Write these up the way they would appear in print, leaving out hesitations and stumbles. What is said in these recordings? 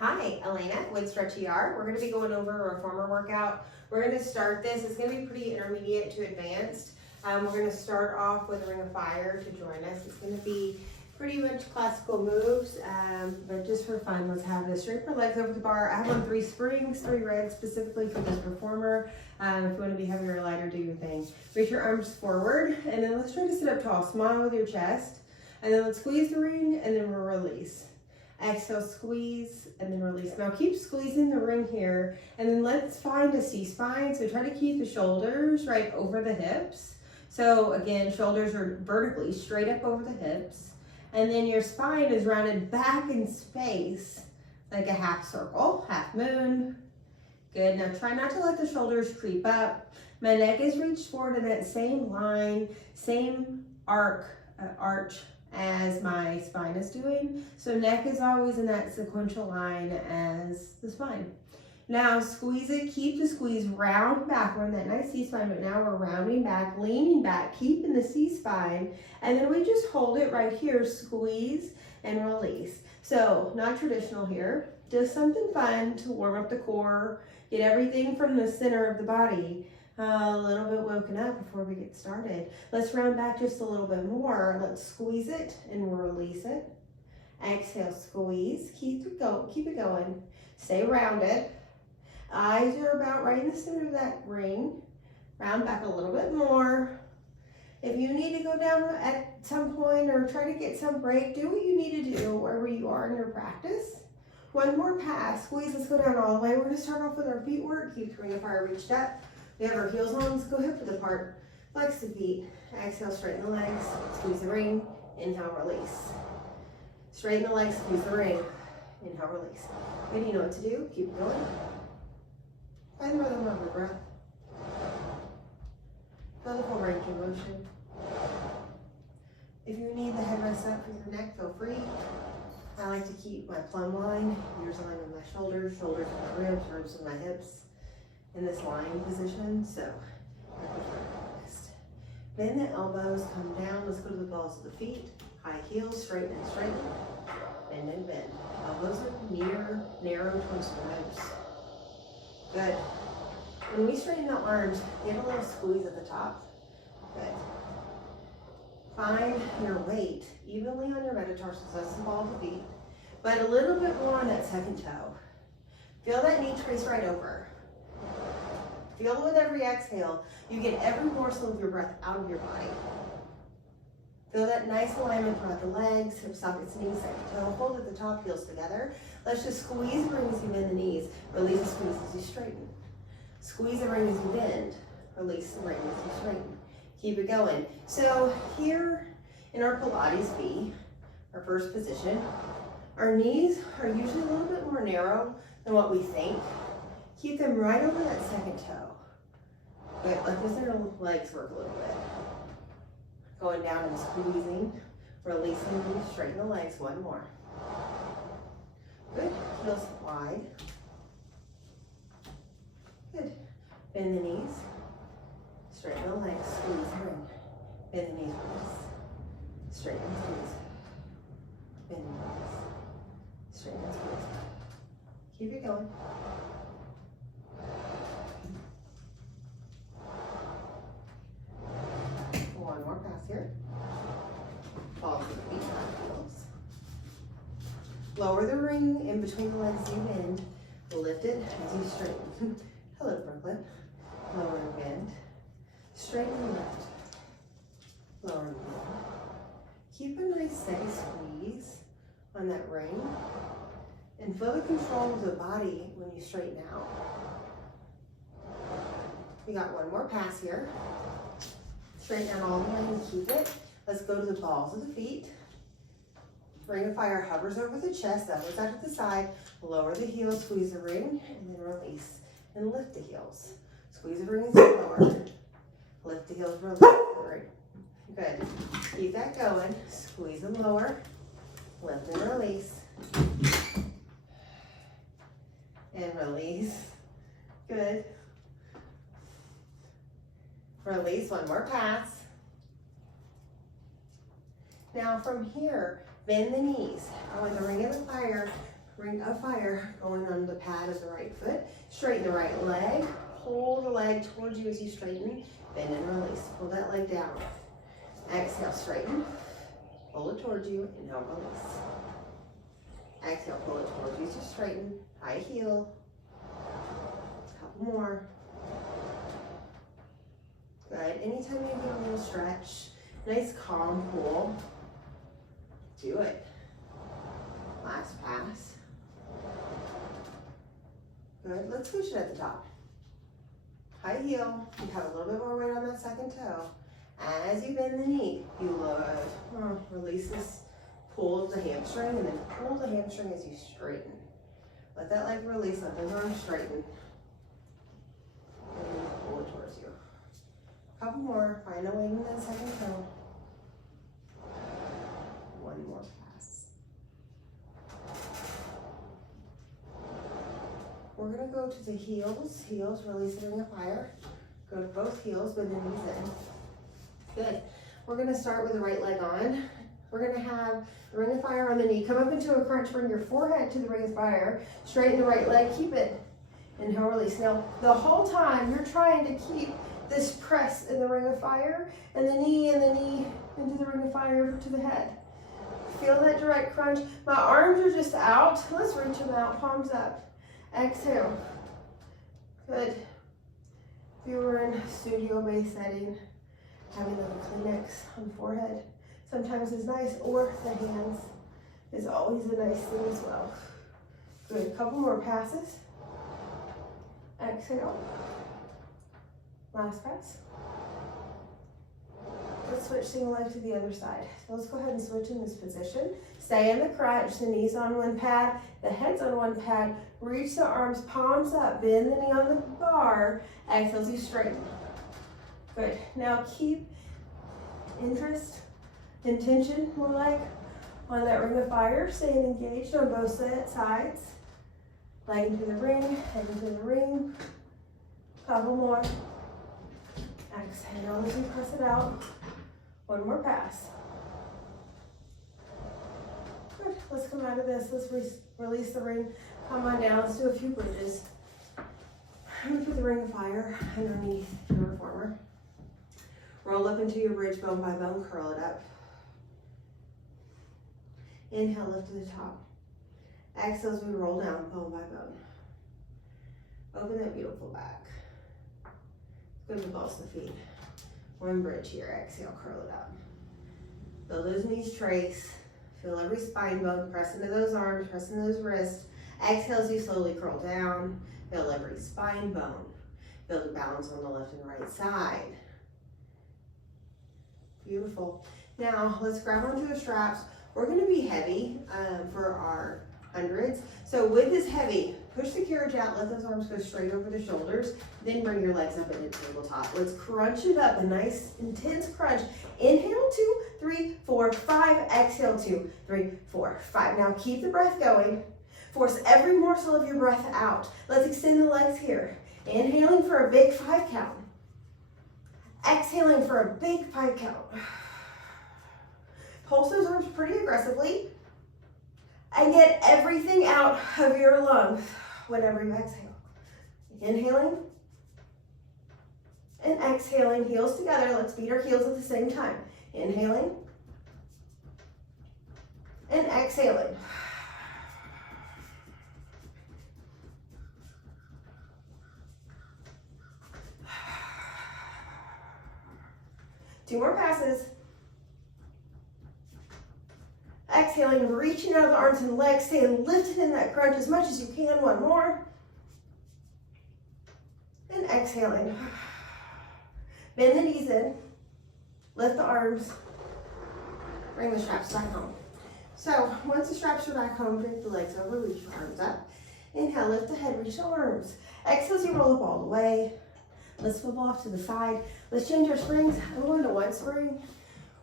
Hi, Elena with Stretch ER. We're going to be going over a reformer workout. We're going to start this. It's going to be pretty intermediate to advanced. We're going to start off with a ring of fire to join us. It's going to be pretty much classical moves, but just for fun, let's have this. Straight for legs over the bar. I have on 3 springs, 3 regs specifically for this performer. If you want to be heavier or lighter, do your thing. Reach your arms forward, and then let's try to sit up tall. Smile with your chest, and then let's squeeze the ring, and then we'll release. Exhale, squeeze, and then release. Now keep squeezing the ring here, and then let's find a C-spine. So try to keep the shoulders right over the hips. So again, shoulders are vertically straight up over the hips. And then your spine is rounded back in space, like a half circle, half moon. Good, now try not to let the shoulders creep up. My neck is reached forward in that same line, same arch as my spine is doing. So neck is always in that sequential line as the spine. Now squeeze it, keep the squeeze, round back. We're in that nice C-spine, but now we're rounding back, leaning back, keeping the C-spine, and then we just hold it right here, squeeze and release. So not traditional here, just something fun to warm up the core, get everything from the center of the body a little bit woken up before we get started. Let's round back just a little bit more. Let's squeeze it and release it. Exhale, squeeze, keep it going. Stay rounded. Eyes are about right in the center of that ring. Round back a little bit more. If you need to go down at some point or try to get some break, do what you need to do wherever you are in your practice. One more pass, squeeze, let's go down all the way. We're gonna start off with our feet work. Keep the ring of fire reached up. We have our heels on, let's go hip width apart. Flex the feet, exhale, straighten the legs, squeeze the ring, inhale, release. Straighten the legs, squeeze the ring, inhale, release. When you know what to do, keep it going. Find the rhythm of your breath. Feel the full range of motion. If you need the headrest up for your neck, feel free. I like to keep my plumb line, ears aligned with my shoulders, shoulders with my ribs, ribs with my hips. In this lying position, so bend the elbows, come down, let's go to the balls of the feet, high heels, straighten and straighten, bend and bend. Elbows are narrow towards the ribs. Good. When we straighten the arms, get a little squeeze at the top. Good. Find your weight evenly on your metatarsals, that's the ball of the feet, but a little bit more on that second toe. Feel that knee trace right over. Feel it with every exhale. You get every morsel of your breath out of your body. Feel that nice alignment throughout the legs, hip sockets, knees, second toe. Hold at the top, heels together. Let's just squeeze the ring as you bend the knees. Release the squeeze as you straighten. Squeeze the ring as you bend. Release the ring as you straighten. Keep it going. So here in our Pilates B, our first position, our knees are usually a little bit more narrow than what we think. Keep them right over that second toe. Good, let the center legs work a little bit. Going down and squeezing, releasing, straighten the legs, one more. Good, heels wide. Good, bend the knees, straighten the legs, squeeze the ring. Bend the knees, release. Straighten and squeeze. Bend the knees, straighten and squeeze. Keep it going. One more pass here. Balls of the feet, high heels. Lower the ring in between the legs you bend. Lift it as you straighten. Hello, Brooklyn. Lower and bend. Straighten and lift. Lower and bend. Keep a nice steady squeeze on that ring. And feel the control of the body when you straighten out. We got one more pass here. Straighten out all the way and keep it. Let's go to the balls of the feet. Ring of fire hovers over the chest, elbows out to the side. Lower the heels, squeeze the ring, and then release. And lift the heels. Squeeze the ring and lower. Lift the heels, release the ring. Good. Keep that going. Squeeze them lower. Lift and release. And release. Good. Release, one more pass. Now from here, bend the knees. With the ring of the fire, ring of fire going on the pad of the right foot. Straighten the right leg. Pull the leg towards you as you straighten. Bend and release. Pull that leg down. Exhale, straighten. Pull it towards you. Inhale, release. Exhale, pull it towards you to straighten. High heel. Couple more. Good. Anytime you get a little stretch, nice calm pull, do it. Last pass. Good. Let's push it at the top. High heel. You have a little bit more weight on that second toe. As you bend the knee, you load. Release this pull of the hamstring, and then pull the hamstring as you straighten. Let that leg release. Let those arms straighten. And then pull it towards you. Couple more. Find a weight in that second toe. One more pass. We're going to go to the heels. Heels, release the ring of fire. Go to both heels, bend the knees in. Good. We're going to start with the right leg on. We're going to have the ring of fire on the knee. Come up into a crunch. Bring your forehead to the ring of fire. Straighten the right leg. Keep it. Inhale, release. Now, the whole time you're trying to keep this press in the ring of fire, and the knee into the ring of fire to the head. Feel that direct crunch. My arms are just out. Let's reach them out, palms up. Exhale. Good. If you were in a studio-based setting, having a little Kleenex on the forehead sometimes is nice, or the hands is always a nice thing as well. Good. Couple more passes. Exhale. Last pass. Let's switch single leg to the other side. So let's go ahead and switch in this position. Stay in the crunch, the knees on one pad, the head's on one pad. Reach the arms, palms up, bend the knee on the bar. Exhale as you straighten. Good. Now keep interest, intention, more like, on that ring of fire. Staying engaged on both sides. Leg into the ring, head into the ring. Couple more. Exhale as you press it out. One more pass. Good. Let's come out of this. Let's release the ring. Come on down. Let's do a few bridges. I'm going to put the ring of fire underneath your reformer. Roll up into your bridge, bone by bone. Curl it up. Inhale, lift to the top. Exhale as we roll down, bone by bone. Open that beautiful back. Good with balls to the feet. One bridge here. Exhale, curl it up. Feel those knees trace. Feel every spine bone. Press into those arms. Press into those wrists. Exhale as you slowly curl down. Feel every spine bone. Feel the balance on the left and right side. Beautiful. Now let's grab onto the straps. We're going to be heavy for our hundreds. So with this heavy, push the carriage out, let those arms go straight over the shoulders, then bring your legs up into tabletop. Let's crunch it up, a nice intense crunch. Inhale, 2, 3, 4, 5. Exhale, 2, 3, 4, 5. Now keep the breath going. Force every morsel of your breath out. Let's extend the legs here. Inhaling for a big 5 count. Exhaling for a big 5 count. Pulse those arms pretty aggressively. And get everything out of your lungs whenever you exhale. Inhaling and exhaling, heels together. Let's beat our heels at the same time. Inhaling and exhaling. Two more passes. Exhaling, reaching out of the arms and legs, staying lifted in that crunch as much as you can. One more. And exhaling. Bend the knees in. Lift the arms. Bring the straps back home. So once the straps are back home, drape the legs over, reach your arms up. Inhale, lift the head, reach the arms. Exhale as you roll up all the way. Let's flip off to the side. Let's change our springs. I'm going to one spring.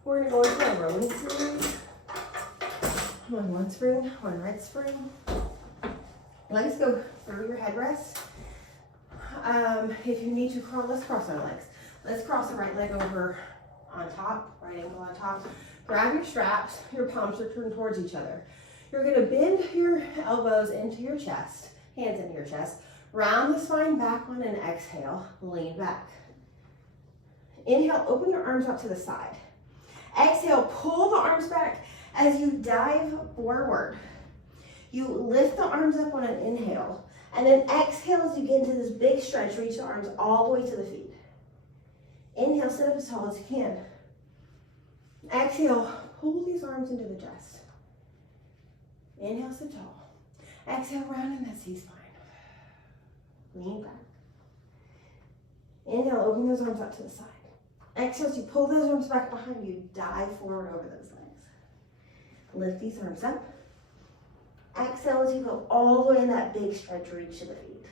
We're going to go into our rolling series. One spring, one right spring. Legs go through your headrest. If you need to crawl, let's cross our legs. Let's cross the right leg over on top, right ankle on top. Grab your straps, your palms are turned towards each other. You're gonna bend your elbows into your chest, hands into your chest, round the spine back on an exhale, lean back. Inhale, open your arms out to the side. Exhale, pull the arms back as you dive forward. You lift the arms up on an inhale, and then exhale as you get into this big stretch, reach the arms all the way to the feet. Inhale, sit up as tall as you can. Exhale, pull these arms into the chest. Inhale, sit tall. Exhale, round in that C-spine. Lean back. Inhale, open those arms out to the side. Exhale, as you pull those arms back behind you, dive forward over those legs. Lift these arms up. Exhale as you go all the way in that big stretch, reach to the feet.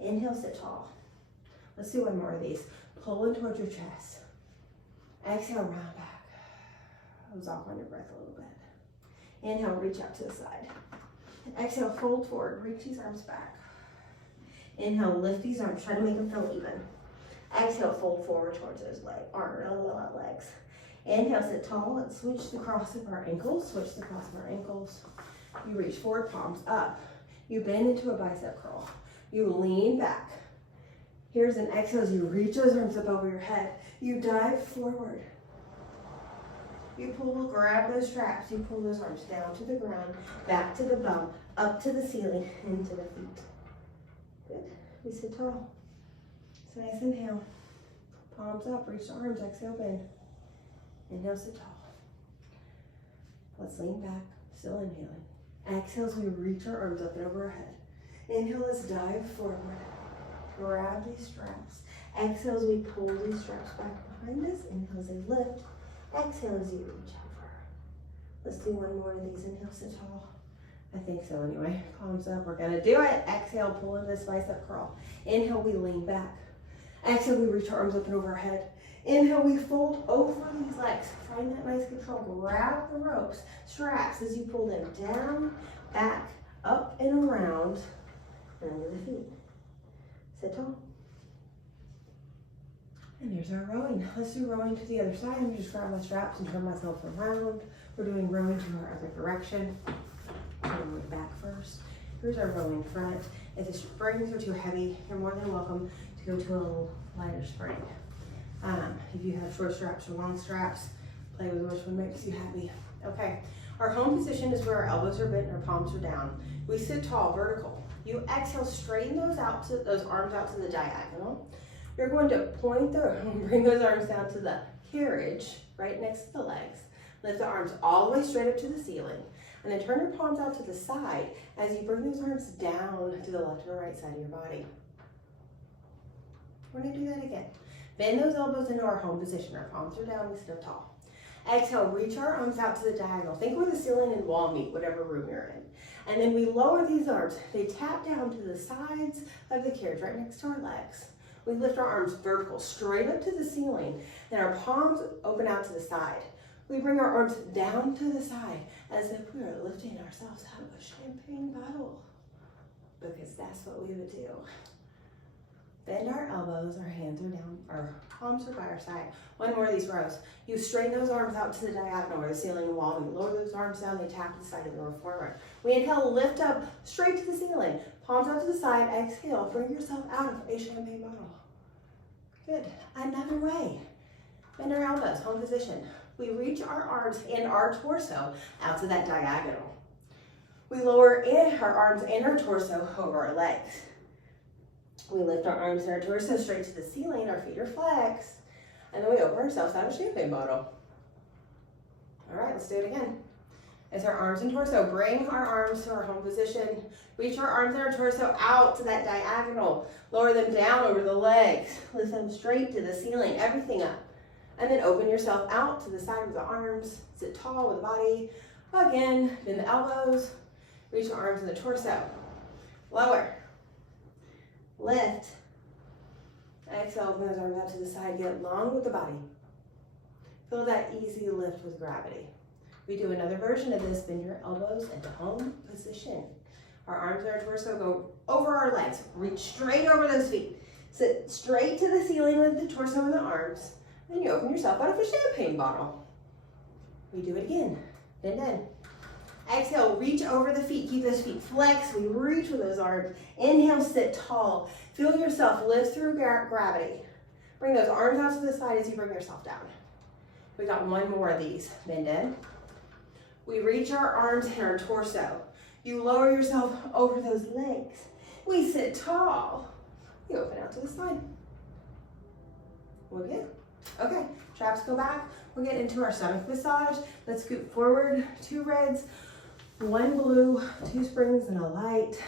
Inhale, sit tall. Let's do one more of these. Pull in towards your chest. Exhale, round back. Absorb on your breath a little bit. Inhale, reach out to the side. Exhale, fold forward, reach these arms back. Inhale, lift these arms, try to make them feel even. Exhale, fold forward towards those legs. Inhale, sit tall. Let's switch the cross of our ankles. Switch the cross of our ankles. You reach forward, palms up. You bend into a bicep curl. You lean back. Here's an exhale as you reach those arms up over your head. You dive forward. You pull, grab those straps. You pull those arms down to the ground, back to the bum, up to the ceiling, into the feet. Good. We sit tall. So nice inhale. Palms up, reach the arms, exhale, bend. Inhale, sit tall. Let's lean back, still inhaling. Exhale as we reach our arms up and over our head. Inhale, let's dive forward. Grab these straps. Exhale as we pull these straps back behind us. Inhale as they lift. Exhale as you reach over. Let's do one more of these. Inhale, sit tall. I think so anyway. Palms up, we're gonna do it. Exhale, pull in this bicep curl. Inhale, we lean back. Exhale, we reach our arms up and over our head. Inhale, we fold over these legs. Find that nice control. Grab the ropes, straps as you pull them down, back, up and around, and under the feet. Sit tall. And there's our rowing. Let's do rowing to the other side. I'm just grab my straps and turn myself around. We're doing rowing to our other direction. Rowing back first. Here's our rowing front. If the springs are too heavy, you're more than welcome to go to a little lighter spring. If you have short straps or long straps, play with which one makes you happy. Okay, our home position is where our elbows are bent and our palms are down. We sit tall, vertical. You exhale, straighten those arms out to the diagonal. You're going to bring those arms down to the carriage, right next to the legs. Lift the arms all the way straight up to the ceiling. And then turn your palms out to the side as you bring those arms down to the left and right side of your body. We're gonna do that again. Bend those elbows into our home position. Our palms are down, we sit up tall. Exhale, reach our arms out to the diagonal. Think where the ceiling and wall meet, whatever room you're in. And then we lower these arms. They tap down to the sides of the carriage, right next to our legs. We lift our arms vertical, straight up to the ceiling, and our palms open out to the side. We bring our arms down to the side as if we are lifting ourselves out of a champagne bottle, because that's what we would do. Bend our elbows, our hands are down, our palms are by our side. One more of these rows. You straighten those arms out to the diagonal or the ceiling and wall, and lower those arms down, they tap to the side of the reformer. We inhale, lift up, straight to the ceiling. Palms out to the side, exhale, bring yourself out of a champagne bottle. Good, another way. Bend our elbows, home position. We reach our arms and our torso out to that diagonal. We lower in our arms and our torso over our legs. We lift our arms and our torso straight to the ceiling, our feet are flexed, and then we open ourselves out of a champagne bottle. All right, let's do it again. It's our arms and torso. Bring our arms to our home position. Reach our arms and our torso out to that diagonal. Lower them down over the legs. Lift them straight to the ceiling, everything up. And then open yourself out to the side of the arms. Sit tall with the body. Again, bend the elbows. Reach the arms and the torso. Lower. Lift. Exhale, open those arms out to the side. Get long with the body. Feel that easy lift with gravity. We do another version of this. Bend your elbows into home position. Our arms and our torso go over our legs. Reach straight over those feet. Sit straight to the ceiling with the torso and the arms. Then you open yourself out of a champagne bottle. We do it again. Bend in. Exhale, reach over the feet. Keep those feet flexed. We reach with those arms. Inhale, sit tall. Feel yourself lift through gravity. Bring those arms out to the side as you bring yourself down. We got one more of these. Bend in. We reach our arms and our torso. You lower yourself over those legs. We sit tall. We open out to the side. We're good. Okay, traps go back. We're getting into our stomach massage. Let's scoot forward. 2 reds, 1 blue, 2 springs and a light.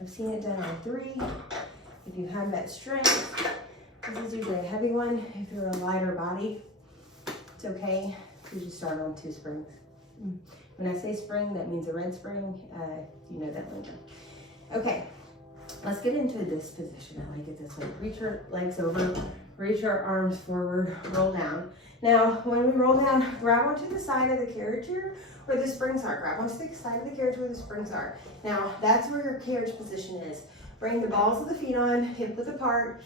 I've seen it done on 3. If you have that strength, this is usually a heavy one. If you're a lighter body, it's okay. You just start on 2 springs. When I say spring, that means a red spring. You know that lingo. Okay, let's get into this position. I like it this way. Reach your legs over, reach our arms forward, roll down. Now, when we roll down, grab onto the side of the carriage here where the springs are. Grab onto the side of the carriage where the springs are. Now, that's where your carriage position is. Bring the balls of the feet on, hip width apart.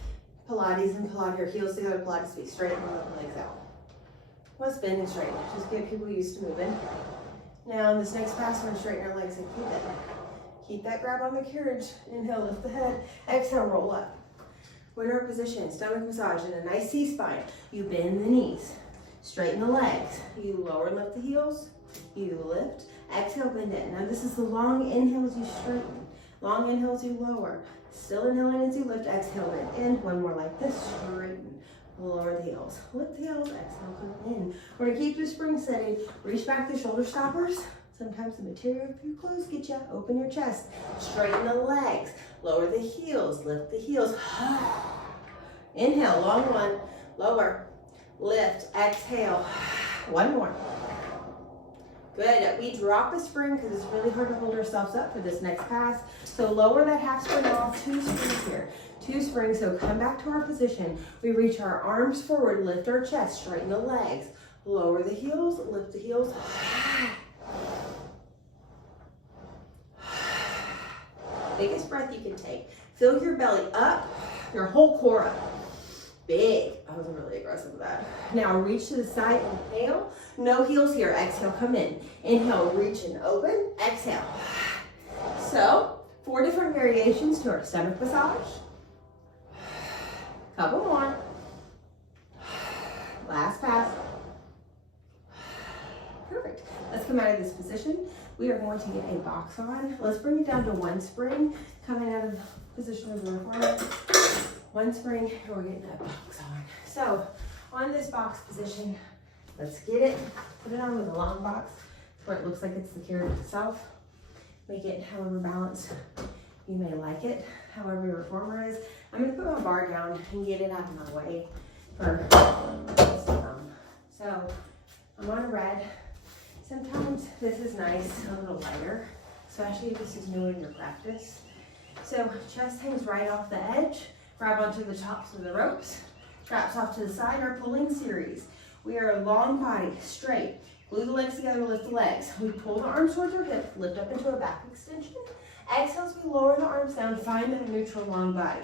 Pilates and Pilates, your heels together, Pilates feet straight and let the legs out. Let's bend and straighten. Just get people used to moving. Now, in this next pass, we're going to straighten our legs and keep it. Keep that grab on the carriage. Inhale, lift the head. Exhale, roll up. Winner position, stomach massage in a nice C-spine. You bend the knees. Straighten the legs. You lower and lift the heels. You lift. Exhale, bend it. Now, this is the long inhales you straighten. Long inhales you lower. Still inhaling as you lift. Exhale, bend in. One more like this. Straighten. Lower the heels. Lift the heels. Exhale, come in. We're going to keep the spring setting. Reach back the shoulder stoppers. Sometimes the material of your clothes get you. Open your chest. Straighten the legs. Lower the heels. Lift the heels. Inhale, long one. Lower. Lift. Exhale. One more. Good. We drop a spring because it's really hard to hold ourselves up for this next pass. So lower that half spring off. 2 springs here. 2 springs. So come back to our position. We reach our arms forward. Lift our chest. Straighten the legs. Lower the heels. Lift the heels. Biggest breath you can take. Fill your belly up. Your whole core up. Big. I was really aggressive with that. Now reach to the side, inhale. No heels here. Exhale, come in. Inhale, reach and open. Exhale. So, 4 different variations to our stomach massage. Couple more. Last pass. Perfect. Let's come out of this position. We are going to get a box on. Let's bring it down to 1 spring. Coming out of position of the reformer. 1 spring, and we're getting that box on. So, on this box position, let's get it. Put it on with a long box where it looks like it's the carriage itself. Make it however balanced you may like it, however your reformer is. I'm going to put my bar down and get it out of my way for this to come. So, I'm on a red. Sometimes this is nice, a little lighter, especially if this is new in your practice. So, chest hangs right off the edge. Grab onto the tops of the ropes. Straps off to the side, our pulling series. We are a long body, straight. Glue the legs together, lift the legs. We pull the arms towards our hips, lift up into a back extension. Exhale as we lower the arms down, find that neutral long body.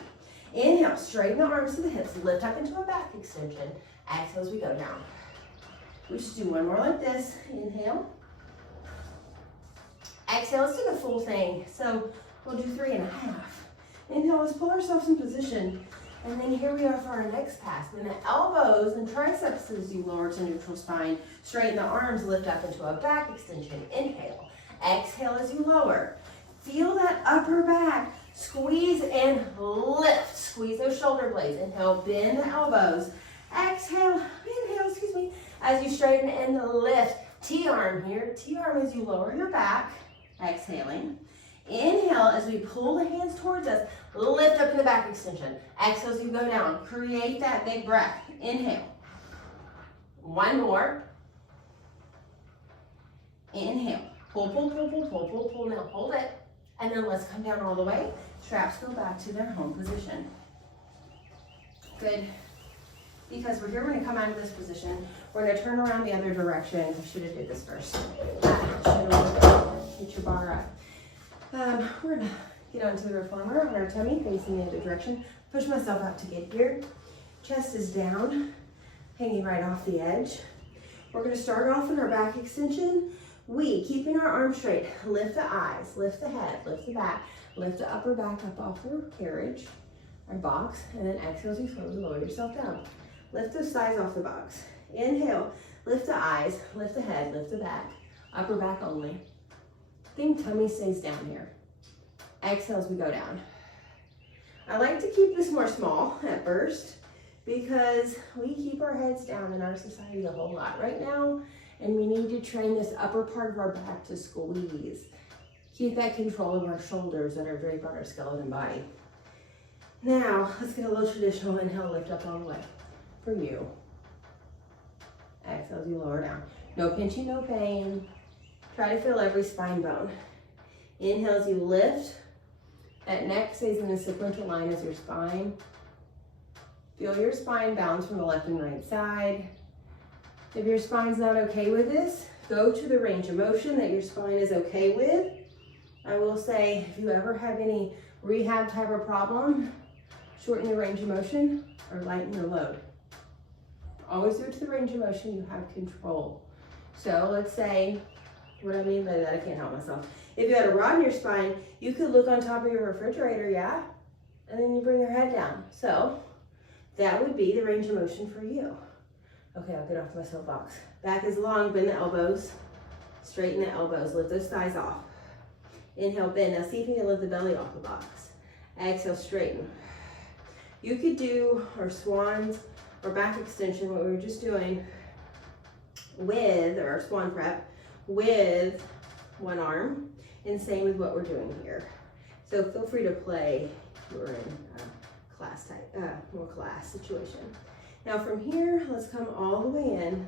Inhale, straighten the arms to the hips, lift up into a back extension. Exhale as we go down. We just do 1 more like this. Inhale. Exhale, let's do the full thing. So we'll do 3.5. Inhale, let's pull ourselves in position. And then here we are for our next pass. Then the elbows and triceps as you lower to neutral spine. Straighten the arms, lift up into a back extension. Inhale. Exhale as you lower. Feel that upper back. Squeeze and lift. Squeeze those shoulder blades. Inhale, bend the elbows. Exhale, inhale, excuse me, as you straighten and lift. T-arm here. T-arm as you lower your back. Exhaling. Inhale as we pull the hands towards us. Lift up to the back extension. Exhale as you go down. Create that big breath. Inhale. 1 more. Inhale. Pull, pull, pull, pull, pull, pull, pull. Now hold it. And then let's come down all the way. Straps go back to their home position. Good. Because we're here, we're going to come out of this position. We're going to turn around the other direction. I should have did this first. Get your bar up. We're going to get onto the reformer on our tummy, facing the other direction. Push myself out to get here. Chest is down, hanging right off the edge. We're going to start off in our back extension We, keeping our arms straight, lift the eyes, lift the head, lift the back, lift the upper back up off the carriage, our box, and then exhale as you slowly lower yourself down. Lift those thighs off the box. Inhale, lift the eyes, lift the head, lift the back, upper back only. Think tummy stays down here. Exhale as we go down. I like to keep this more small at first because we keep our heads down in our society a whole lot right now, and we need to train this upper part of our back to squeeze. Keep that control of our shoulders that are draped on our skeleton body. Now, let's get a little traditional inhale, lift up all the way for you. Exhale as you lower down. No pinching, no pain. Try to feel every spine bone. Inhale as you lift. That neck stays in a sequential line as your spine. Feel your spine bounce from the left and right side. If your spine's not okay with this, go to the range of motion that your spine is okay with. I will say, if you ever have any rehab type of problem, shorten your range of motion or lighten your load. Always do it to the range of motion you have control. So let's say, what I mean by that, I can't help myself. If you had a rod in your spine, you could look on top of your refrigerator, yeah? And then you bring your head down. So that would be the range of motion for you. Okay, I'll get off my soapbox. Back is long, bend the elbows. Straighten the elbows, lift those thighs off. Inhale, bend. Now see if you can lift the belly off the box. Exhale, straighten. You could do our swans or back extension, what we were just doing with, or our swan prep, with one arm, and same with what we're doing here. So feel free to play if you're in a class type, more class situation. Now from here, let's come all the way in.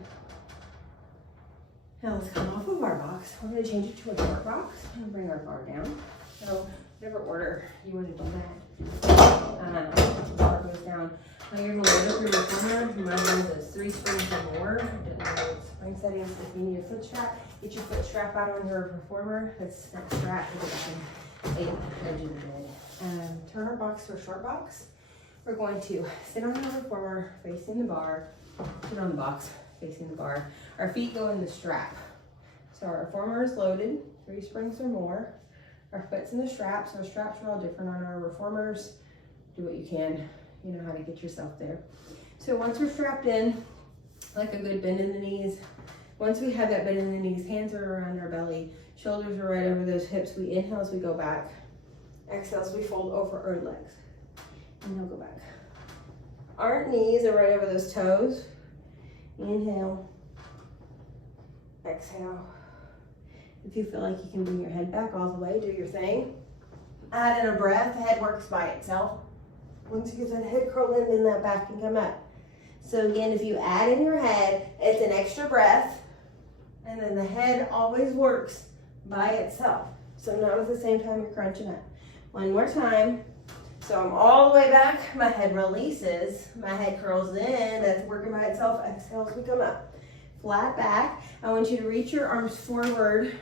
Now let's come off of our box. We're going to change it to a short box and bring our bar down. So whatever order you want to do that. Bar goes down. Now you're going to load up your reformer. Remind them those 3 springs or more. Didn't know those spring settings. If you need a foot strap, get your foot strap out on your reformer. That's that strap. Edge of the bed. Turn our box to a short box. We're going to sit on the reformer facing the bar, sit on the box facing the bar. Our feet go in the strap. So our reformer is loaded, 3 springs or more. Our foot's in the strap, so our straps are all different on our reformers. Do what you can, you know how to get yourself there. So once we're strapped in, like a good bend in the knees, once we have that bend in the knees, hands are around our belly, shoulders are right over those hips. We inhale as we go back. Exhale as we fold over our legs. Inhale, go back. Our knees are right over those toes. Inhale. Exhale. If you feel like you can bring your head back all the way, do your thing. Add in a breath. The head works by itself. Once you get that head curl in, then that back can come up. So again, if you add in your head, it's an extra breath. And then the head always works by itself. So not at the same time you're crunching up. One more time. So I'm all the way back, my head releases, my head curls in, that's working by itself. Exhale as we come up. Flat back. I want you to reach your arms forward,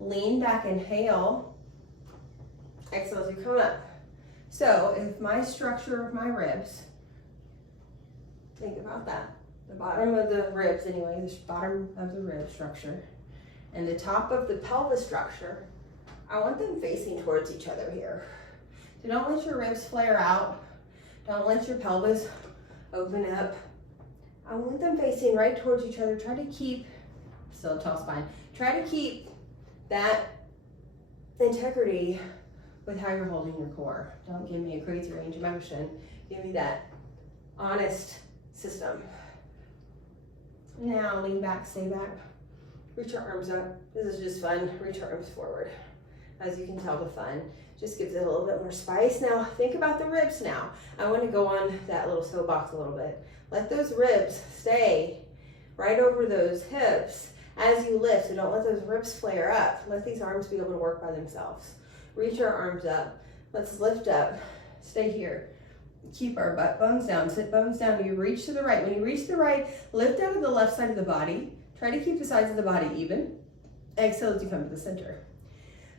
lean back, inhale. Exhale as you come up. So if my structure of my ribs, think about that. The bottom of the ribs anyway, the bottom of the rib structure, and the top of the pelvis structure, I want them facing towards each other here. So don't let your ribs flare out. Don't let your pelvis open up. I want them facing right towards each other. Try to keep, still a tall spine, try to keep that integrity with how you're holding your core. Don't give me a crazy range of motion. Give me that honest system. Now lean back, stay back. Reach your arms up. This is just fun. Reach your arms forward. As you can tell, the fun just gives it a little bit more spice. Now think about the ribs now. I want to go on that little soapbox a little bit. Let those ribs stay right over those hips as you lift. So don't let those ribs flare up. Let these arms be able to work by themselves. Reach our arms up. Let's lift up. Stay here. Keep our butt bones down, sit bones down. You reach to the right. When you reach to the right, lift out of the left side of the body. Try to keep the sides of the body even. Exhale as you come to the center.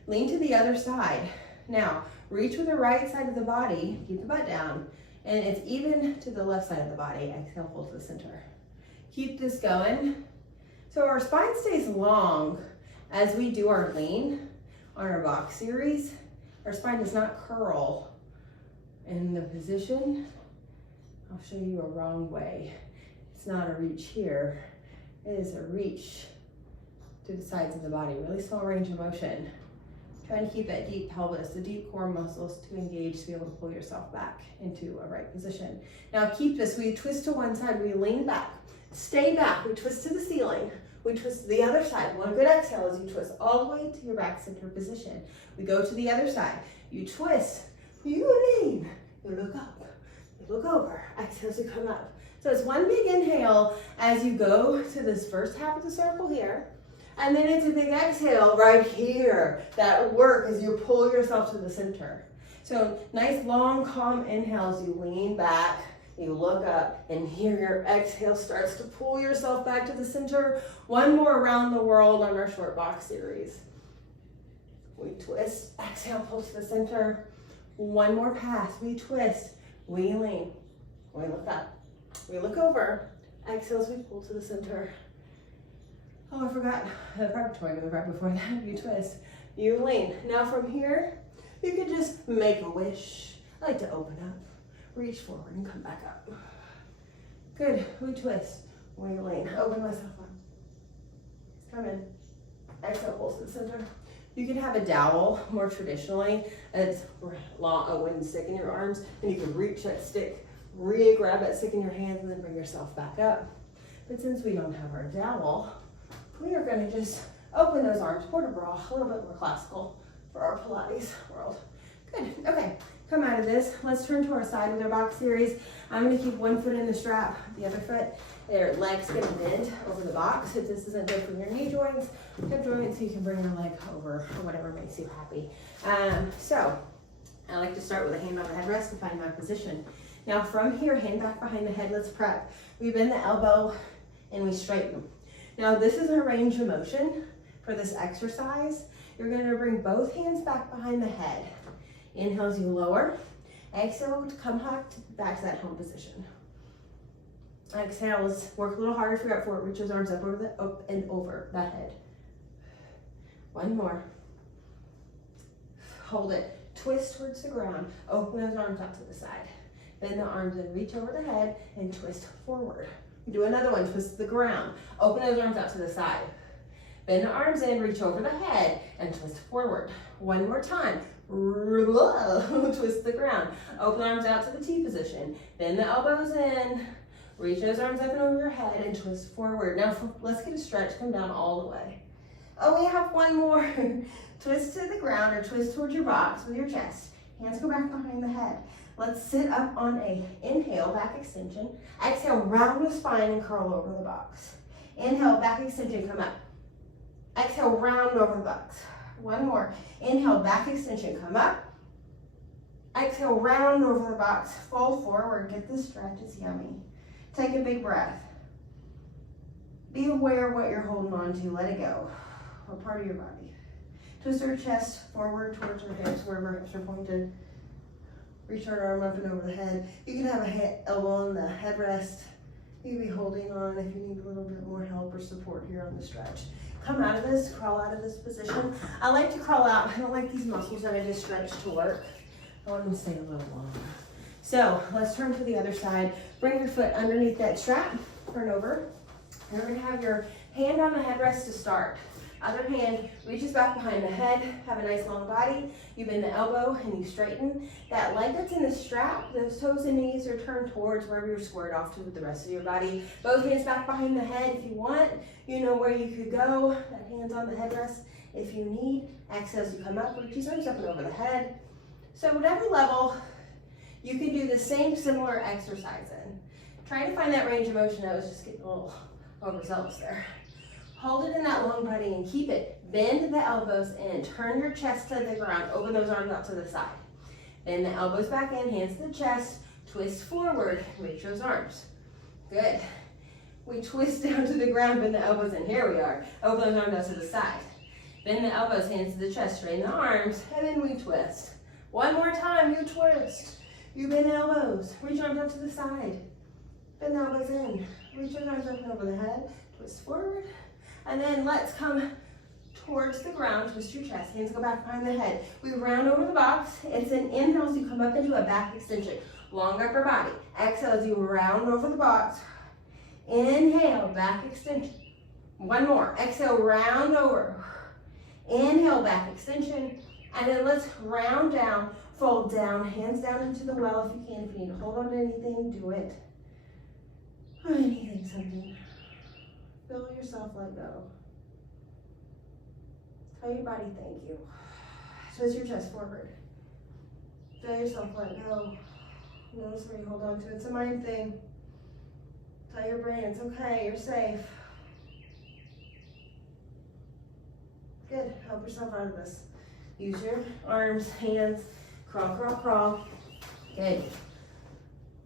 Lean to the other side. Now, reach with the right side of the body, keep the butt down, and it's even to the left side of the body. Exhale, pull to the center. Keep this going. So our spine stays long, as we do our lean on our box series, our spine does not curl in the position. I'll show you a wrong way. It's not a reach here. It is a reach to the sides of the body. Really small range of motion. Trying to keep that deep pelvis, the deep core muscles to engage to be able to pull yourself back into a right position. Now keep this, we twist to one side, we lean back, stay back, we twist to the ceiling, we twist to the other side. One good exhale as you twist all the way to your back center position. We go to the other side, you twist, you lean, you look up, you look over, exhale as you come up. So it's one big inhale as you go to this first half of the circle here. And then it's a big exhale right here. That work as you pull yourself to the center. So nice long calm inhales. You lean back, you look up, and here your exhale starts to pull yourself back to the center. One more around the world on our short box series. We twist, exhale, pull to the center. One more pass, we twist, we lean, we look up, we look over, exhales, we pull to the center. Oh, I forgot the preparatory move right before that. You twist, you lean. Now from here, you can just make a wish. I like to open up, reach forward and come back up. Good, we twist, we lean. Open myself up. Come in, exhale, pulse to the center. You can have a dowel more traditionally. It's a wooden stick in your arms, and you can reach that stick, grab that stick in your hands, and then bring yourself back up. But since we don't have our dowel, we are going to just open those arms, port-a-bras, a little bit more classical for our Pilates world. Good, okay, come out of this. Let's turn to our side with our box series. I'm going to keep one foot in the strap, the other foot. Their legs going to bend over the box. If this isn't good for your knee joints, hip joints, you can bring your leg over or whatever makes you happy. So I like to start with a hand on the headrest to find my position. Now from here, hand back behind the head, let's prep. We bend the elbow and we straighten. Now this is a range of motion for this exercise. You're going to bring both hands back behind the head. Inhale as you lower. Exhale to come back to that home position. Exhale, let's work a little harder if you're up for it. Reach those arms up and over that head. One more. Hold it. Twist towards the ground. Open those arms out to the side. Bend the arms and reach over the head and twist forward. Do another one, twist to the ground. Open those arms out to the side. Bend the arms in, reach over the head, and twist forward. One more time. Twist the ground. Open arms out to the T position. Bend the elbows in. Reach those arms up and over your head and twist forward. Now let's get a stretch. Come down all the way. Oh, we have one more. Twist to the ground or twist towards your box with your chest. Hands go back behind the head. Let's sit up on a inhale, back extension. Exhale, round the spine and curl over the box. Inhale, back extension, come up. Exhale, round over the box. One more. Inhale, back extension, come up. Exhale, round over the box. Fold forward, get this stretch, it's yummy. Take a big breath. Be aware of what you're holding on to, let it go. What part of your body? Twist your chest forward towards your hips, wherever our hips are pointed. Reach our arm up and over the head. You can have a elbow on the headrest. You can be holding on if you need a little bit more help or support here on the stretch. Come out of this, crawl out of this position. I like to crawl out. I don't like these muscles that I just stretch to work. I want them to stay a little longer. So let's turn to the other side. Bring your foot underneath that strap. Turn over. You're going to have your hand on the headrest to start. Other hand reaches back behind the head. Have a nice long body. You bend the elbow and you straighten. That leg that's in the strap, those toes and knees are turned towards wherever you're squared off to with the rest of your body. Both hands back behind the head if you want. You know where you could go. That hand's on the headrest if you need. Exhale as you come up. Reach these arms up and over the head. So whatever level, you can do the same similar exercise in. Trying to find that range of motion. I was just getting a little overzealous there. Hold it in that long body and keep it. Bend the elbows in. Turn your chest to the ground. Open those arms out to the side. Bend the elbows back in, hands to the chest. Twist forward. Reach those arms. Good. We twist down to the ground, bend the elbows in. Here we are. Open those arms out to the side. Bend the elbows, hands to the chest. Straighten the arms, and then we twist. One more time, you twist. You bend the elbows. Reach arms out to the side. Bend the elbows in. Reach your arms up and over the head. Twist forward. And then let's come towards the ground, twist your chest, hands go back behind the head. We round over the box. It's an inhale as you come up into a back extension. Long upper body. Exhale as you round over the box. Inhale, back extension. One more. Exhale, round over. Inhale, back extension. And then let's round down, fold down, hands down into the well if you can. If you need to hold on to anything, do it. Anything, something. Feel yourself let go. Tell your body thank you. Twist your chest forward. Feel yourself let go. Notice where you hold on to it. It's a mind thing. Tell your brain it's okay, you're safe. Good, help yourself out of this. Use your arms, hands, crawl, crawl, crawl. Good.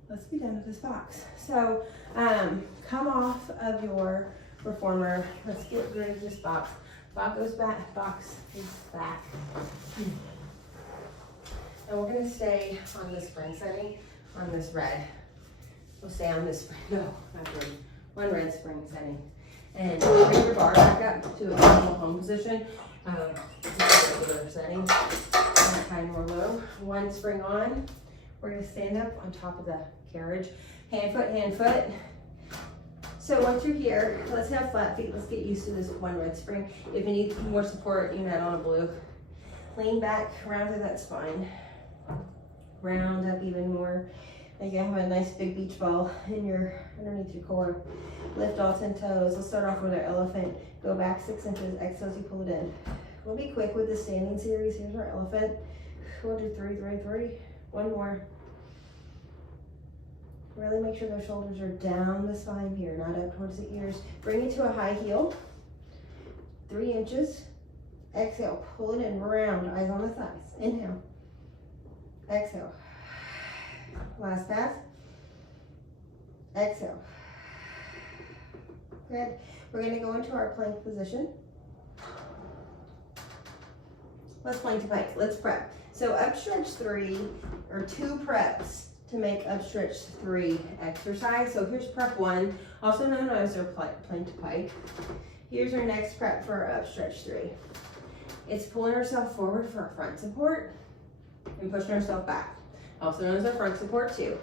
Let's be done with this box. So come off of your reformer. Let's get rid of this box. Box goes back, box is back. And we're gonna stay on the spring setting, on this red. We'll stay on this spring, no, not green. One red spring setting. And bring your bar back up to a normal home position. Regular setting, high or low. One spring on. We're gonna stand up on top of the carriage. Hand, foot. So once you're here, let's have flat feet. Let's get used to this one red spring. If you need more support, you can add on a blue. Lean back, round to that spine. Round up even more. And you have a nice big beach ball underneath your core. Lift all 10 toes. Let's start off with our elephant. Go back 6 inches. Exhale as you pull it in. We'll be quick with the standing series. Here's our elephant. 1, 2, 3, 3, 3. One more. Really make sure those shoulders are down the spine here, not up towards the ears. Bring it to a high heel. 3 inches. Exhale, pull it in, round, eyes on the thighs. Inhale. Exhale. Last pass. Exhale. Good. We're going to go into our plank position. Let's plank to plank. Let's prep. So upstretch 3 or 2 preps to make upstretch 3 exercise. So here's prep 1, also known as our plank to pike. Here's our next prep for our upstretch 3. It's pulling ourselves forward for our front support and pushing ourselves back. Also known as our front support 2.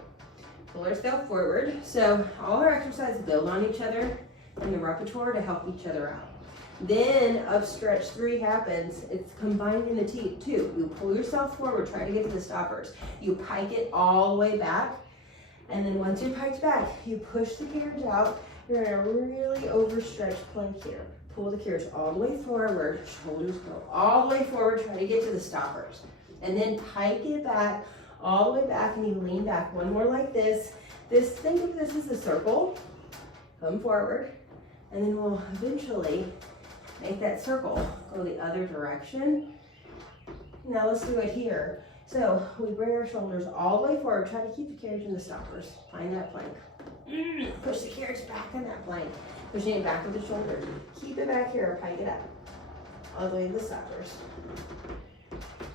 Pull ourselves forward. So all our exercises build on each other in the repertoire to help each other out. Then upstretch 3 happens. It's combining the 2. You pull yourself forward, try to get to the stoppers. You pike it all the way back. And then once you're piked back, you push the carriage out. You're in a really overstretched plank here. Pull the carriage all the way forward. Shoulders go all the way forward. Try to get to the stoppers. And then pike it back, all the way back, and you lean back. One more like this. Think of this as a circle. Come forward. And then we'll eventually make that circle go the other direction. Now let's do it here. So we bring our shoulders all the way forward. Try to keep the carriage in the stoppers. Find that plank. Push the carriage back in that plank. Pushing it back with the shoulders. Keep it back here, pike it up. All the way to the stoppers.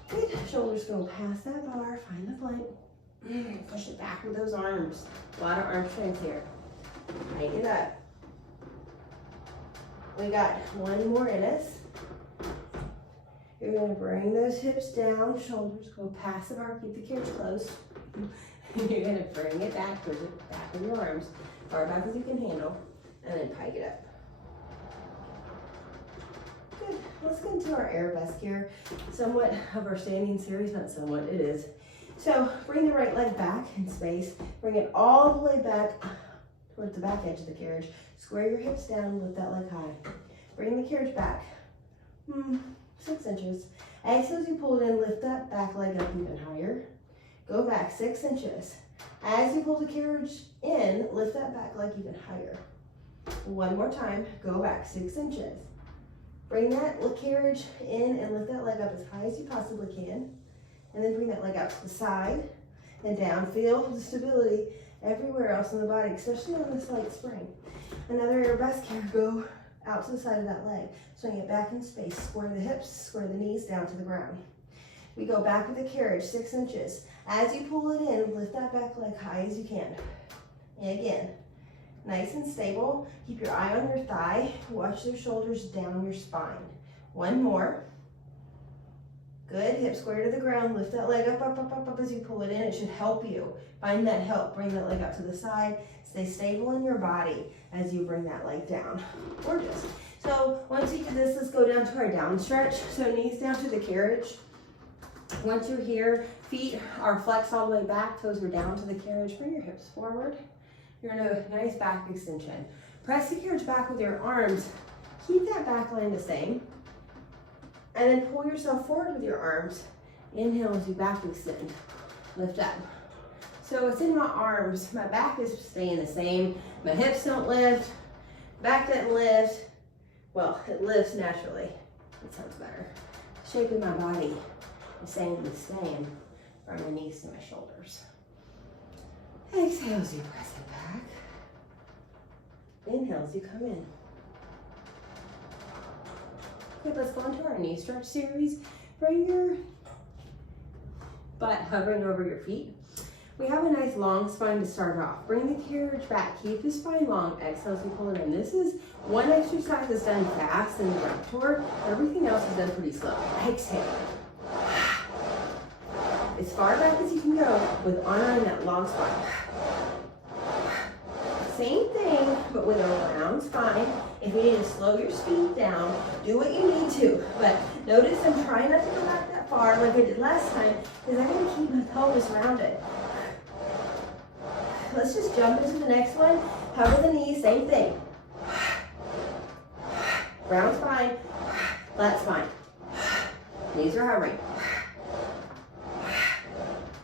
Good. Shoulders go past that bar. Find the plank. Push it back with those arms. A lot of arm strength here. Pike it up. We got one more in us. You're going to bring those hips down, shoulders go past the bar, keep the carriage close. You're going to bring it back, push it back with your arms, far back as you can handle, and then pike it up. Good. Let's get into our arabesque here. Somewhat of our standing series, not somewhat, it is. So bring the right leg back in space. Bring it all the way back towards the back edge of the carriage. Square your hips down, lift that leg high. Bring the carriage back. 6 inches. Exhale as you pull it in, lift that back leg up even higher. Go back 6 inches. As you pull the carriage in, lift that back leg even higher. One more time, go back 6 inches. Bring that carriage in and lift that leg up as high as you possibly can. And then bring that leg out to the side and down. Feel the stability everywhere else in the body, especially on this light spring. Another arabesque here, go out to the side of that leg. Swing it back in space, square the hips, square the knees down to the ground. We go back with the carriage, 6 inches. As you pull it in, lift that back leg high as you can. And again, nice and stable. Keep your eye on your thigh. Watch those shoulders down your spine. One more. Good, hip square to the ground. Lift that leg up, up, up, up, up as you pull it in. It should help you. Find that help. Bring that leg up to the side. Stay stable in your body as you bring that leg down. Gorgeous. So once you do this, let's go down to our down stretch. So knees down to the carriage. Once you're here, feet are flexed all the way back, toes are down to the carriage. Bring your hips forward. You're in a nice back extension. Press the carriage back with your arms. Keep that back line the same. And then pull yourself forward with your arms. Inhale as you back extend. Lift up. So it's in my arms. My back is staying the same. My hips don't lift. Back doesn't lift. Well, it lifts naturally. That sounds better. Shape in my body is staying the same from my knees to my shoulders. Exhale as you press it back. Inhale as you come in. Okay, let's go into our knee stretch series. Bring your butt hovering over your feet. We have a nice long spine to start off. Bring the carriage back. Keep the spine long. Exhale as you pull it in. This is one exercise that's done fast in the rep tour. Everything else is done pretty slow. Exhale. As far back as you can go with honoring that long spine. Same thing, but with a round spine. If you need to slow your speed down, do what you need to. But notice I'm trying not to go back that far like I did last time, because I'm going to keep my pelvis rounded. Let's just jump into the next one. Hover the knees, same thing. Round spine, flat spine. Knees are hovering.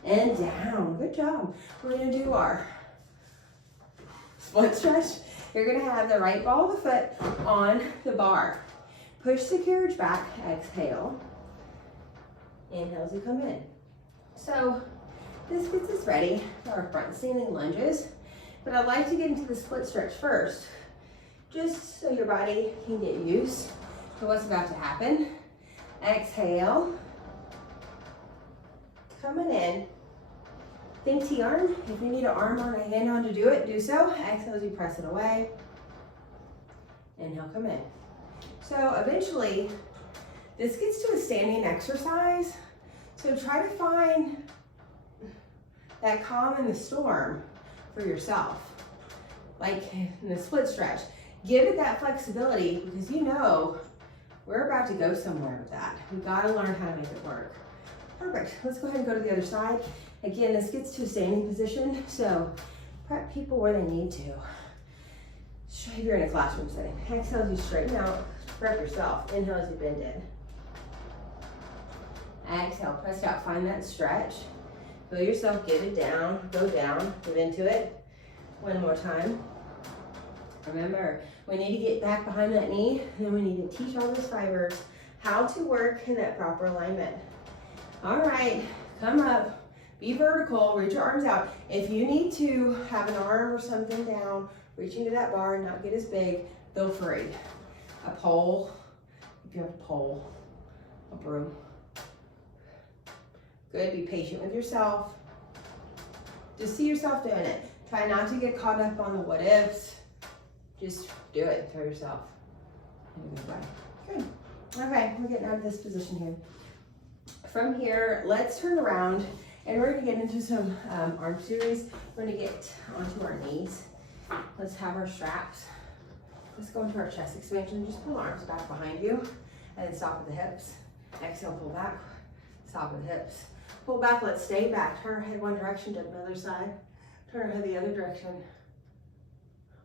And down. Good job. We're going to do our split stretch. You're going to have the right ball of the foot on the bar. Push the carriage back. Exhale. Inhale as you come in. So this gets us ready for our front standing lunges. But I'd like to get into the split stretch first, just so your body can get used to what's about to happen. Exhale. Coming in. Think T-arm. If you need an arm or a hand on to do it, do so. Exhale as you press it away. Inhale, come in. So eventually, this gets to a standing exercise. So try to find that calm in the storm for yourself. Like in the split stretch. Give it that flexibility, because you know we're about to go somewhere with that. We've got to learn how to make it work. Perfect. Let's go ahead and go to the other side. Again, this gets to a standing position, so prep people where they need to. If you're in a classroom setting. Exhale as you straighten out. Prep yourself. Inhale as you bend in. Exhale, press out. Find that stretch. Feel yourself, get it down, go down, give into it. One more time. Remember, we need to get back behind that knee, and then we need to teach all those fibers how to work in that proper alignment. All right, come up, be vertical, reach your arms out. If you need to have an arm or something down, reaching to that bar and not get as big, feel free. A pole, if you have a pole, a broom. Good, be patient with yourself. Just see yourself doing it. Try not to get caught up on the what ifs. Just do it for yourself. Good. Okay, we're getting out of this position here. From here, let's turn around and we're gonna get into some arm series. We're gonna get onto our knees. Let's have our straps. Let's go into our chest expansion. Just pull arms back behind you and then stop at the hips. Exhale, pull back, stop at the hips. Pull back, let's stay back. Turn our head one direction to the other side. Turn our head the other direction.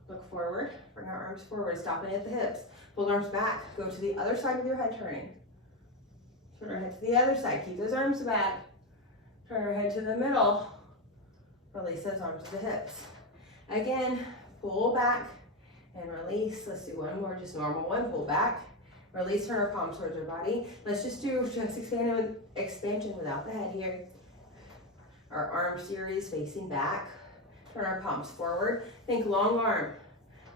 Look forward, bring our arms forward, stopping at the hips. Pull arms back, go to the other side with your head turning. Turn our head to the other side, keep those arms back. Turn our head to the middle. Release those arms to the hips. Again, pull back and release. Let's do one more, just normal one. Pull back, release, turn our palms towards our body. Let's just do chest expansion without the head here. Our arm series facing back. Turn our palms forward. Think long arm.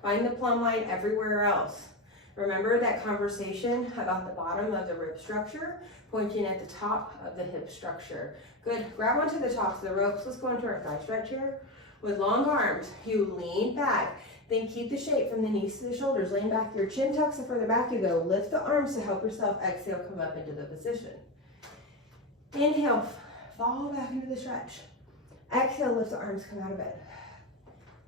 Find the plumb line everywhere else. Remember that conversation about the bottom of the rib structure, pointing at the top of the hip structure. Good, grab onto the tops of the ropes. Let's go into our thigh stretch here. With long arms, you lean back. Then keep the shape from the knees to the shoulders. Lean back, your chin tucks the further back you go. Lift the arms to help yourself. Exhale, come up into the position. Inhale, fall back into the stretch. Exhale, lift the arms, come out of it.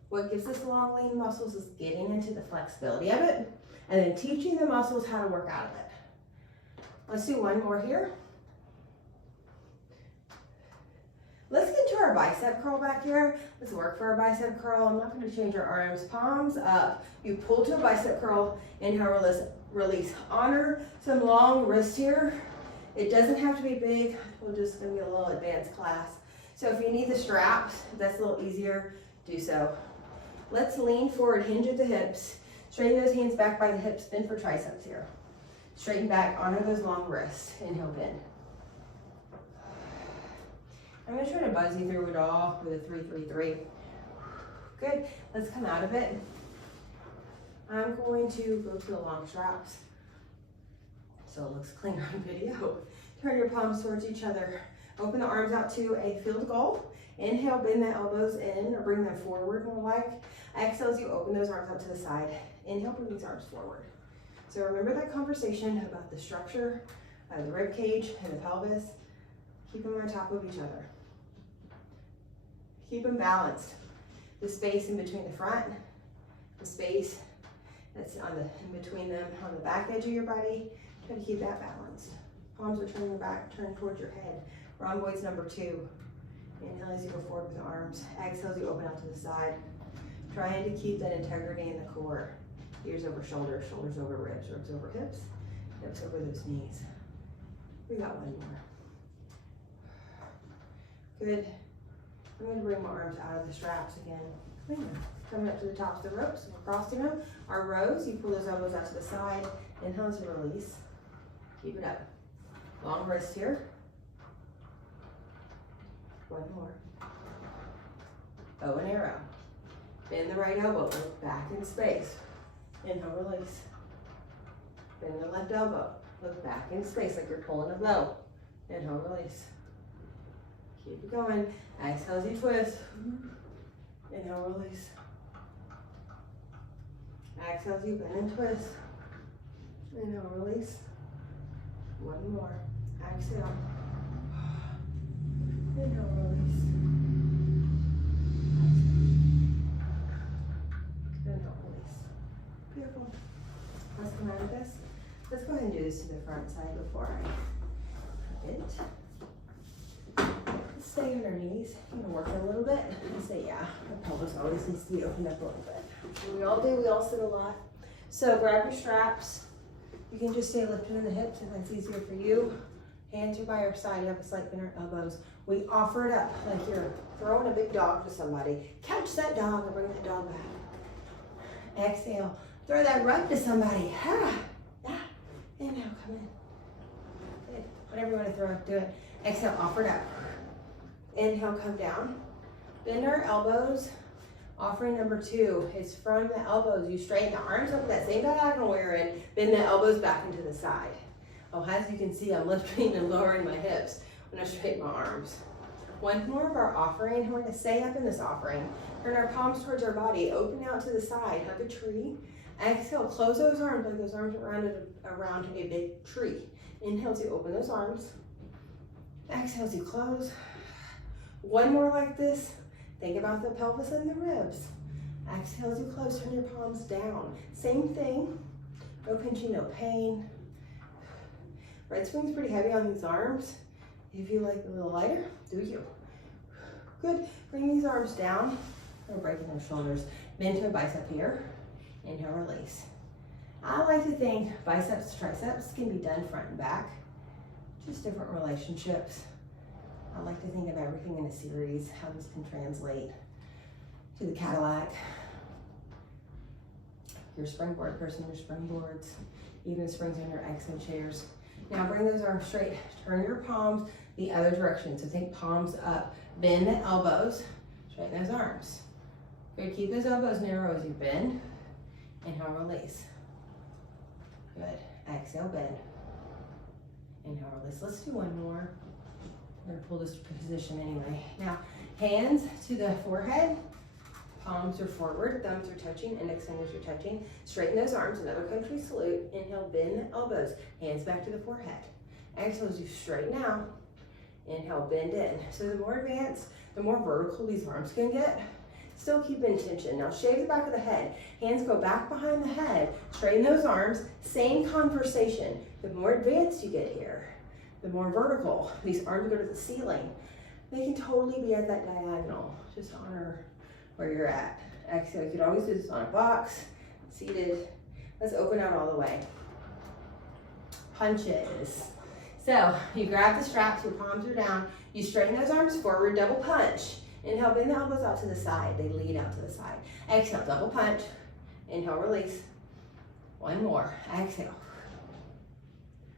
What gives us long lean muscles is getting into the flexibility of it and then teaching the muscles how to work out of it. Let's do one more here. Let's get to our bicep curl back here. Let's work for our bicep curl. I'm not going to change our arms. Palms up. You pull to a bicep curl. Inhale, release. Honor some long wrists here. It doesn't have to be big. We're just going to be a little advanced class. So if you need the straps, if that's a little easier, do so. Let's lean forward, hinge at the hips. Straighten those hands back by the hips. Bend for triceps here. Straighten back, honor those long wrists. Inhale, bend. I'm going to try to buzz you through it all with a 3-3-3. Good. Let's come out of it. I'm going to go to the long straps so it looks cleaner on video. Turn your palms towards each other. Open the arms out to a field goal. Inhale, bend the elbows in or bring them forward more like. Exhale as you open those arms out to the side. Inhale, bring these arms forward. So remember that conversation about the structure of the rib cage and the pelvis. Keep them on top of each other. Keep them balanced. The space in between the front, the space that's in between them on the back edge of your body. Try to keep that balanced. Palms are turning back, turn towards your head. Rhomboids number 2. Inhale as you go forward with the arms. Exhale as you open out to the side. Trying to keep that integrity in the core. Ears over shoulders, shoulders over ribs, ribs over hips, hips over those knees. We got one more. Good. I'm going to bring my arms out of the straps again. Coming up to the tops of the ropes. We're crossing them. Our rows, you pull those elbows out to the side. Inhale as you release. Keep it up. Long wrist here. One more. Bow and arrow. Bend the right elbow. Look back in space. Inhale, release. Bend the left elbow. Look back in space like you're pulling a bow. Inhale, release. Keep it going. Exhale as you twist. Inhale, release. Exhale as you bend and twist. Inhale, release. One more. Exhale. Inhale, release. Inhale, release. Beautiful. Let's come out of this. Let's go ahead and do this to the front side before I bend. Stay on our knees. I'm gonna work it a little bit and say, yeah, the pelvis always needs to be opened up a little bit. We all do, we all sit a lot. So grab your straps. You can just stay lifted in the hips if that's easier for you. Hands are by your side, you have a slight bend our elbows. We offer it up like you're throwing a big dog to somebody. Catch that dog and bring that dog back. Exhale, throw that rug to somebody. Inhale, come in. Good. Whatever you want to throw up, do it. Exhale, offer it up. Inhale, come down. Bend our elbows. Offering number 2 is from the elbows. You straighten the arms up with that same diagonal we're in. Bend the elbows back into the side. Oh, as you can see, I'm lifting and lowering my hips when I straighten my arms. One more of our offering. We're going to stay up in this offering. Turn our palms towards our body. Open out to the side. Hug a tree. Exhale, close those arms like those arms around a big tree. Inhale as you open those arms. Exhale as you close. One more like this. Think about the pelvis and the ribs. Exhale as you close, turn your palms down. Same thing. No pinching, no pain. Right swing's pretty heavy on these arms. If you like a little lighter, do you. Good. Bring these arms down. We're breaking those shoulders. Bend to a bicep here. Inhale, release. I like to think biceps, triceps can be done front and back. Just different relationships. I like to think of everything in a series, how this can translate to the Cadillac. Your springboard person, your springboards, even springs on your exo chairs. Now bring those arms straight. Turn your palms the other direction. So think palms up. Bend the elbows. Straighten those arms. Good. Keep those elbows narrow as you bend. Inhale, release. Good. Exhale, bend. Inhale, release. Let's do one more. I'm going to pull this position anyway. Now, hands to the forehead. Palms are forward, thumbs are touching, index fingers are touching. Straighten those arms, another country salute. Inhale, bend the elbows, hands back to the forehead. Exhale as you straighten out. Inhale, bend in. So the more advanced, the more vertical these arms can get. Still keep in tension. Now shave the back of the head. Hands go back behind the head. Straighten those arms. Same conversation. The more advanced you get here, the more vertical. These arms go to the ceiling. They can totally be at that diagonal. Just honor where you're at. Exhale. You could always do this on a box, seated. Let's open out all the way. Punches. So you grab the straps, your palms are down. You straighten those arms forward, double punch. Inhale, bend the elbows out to the side. They lead out to the side. Exhale, double punch. Inhale, release. One more. Exhale.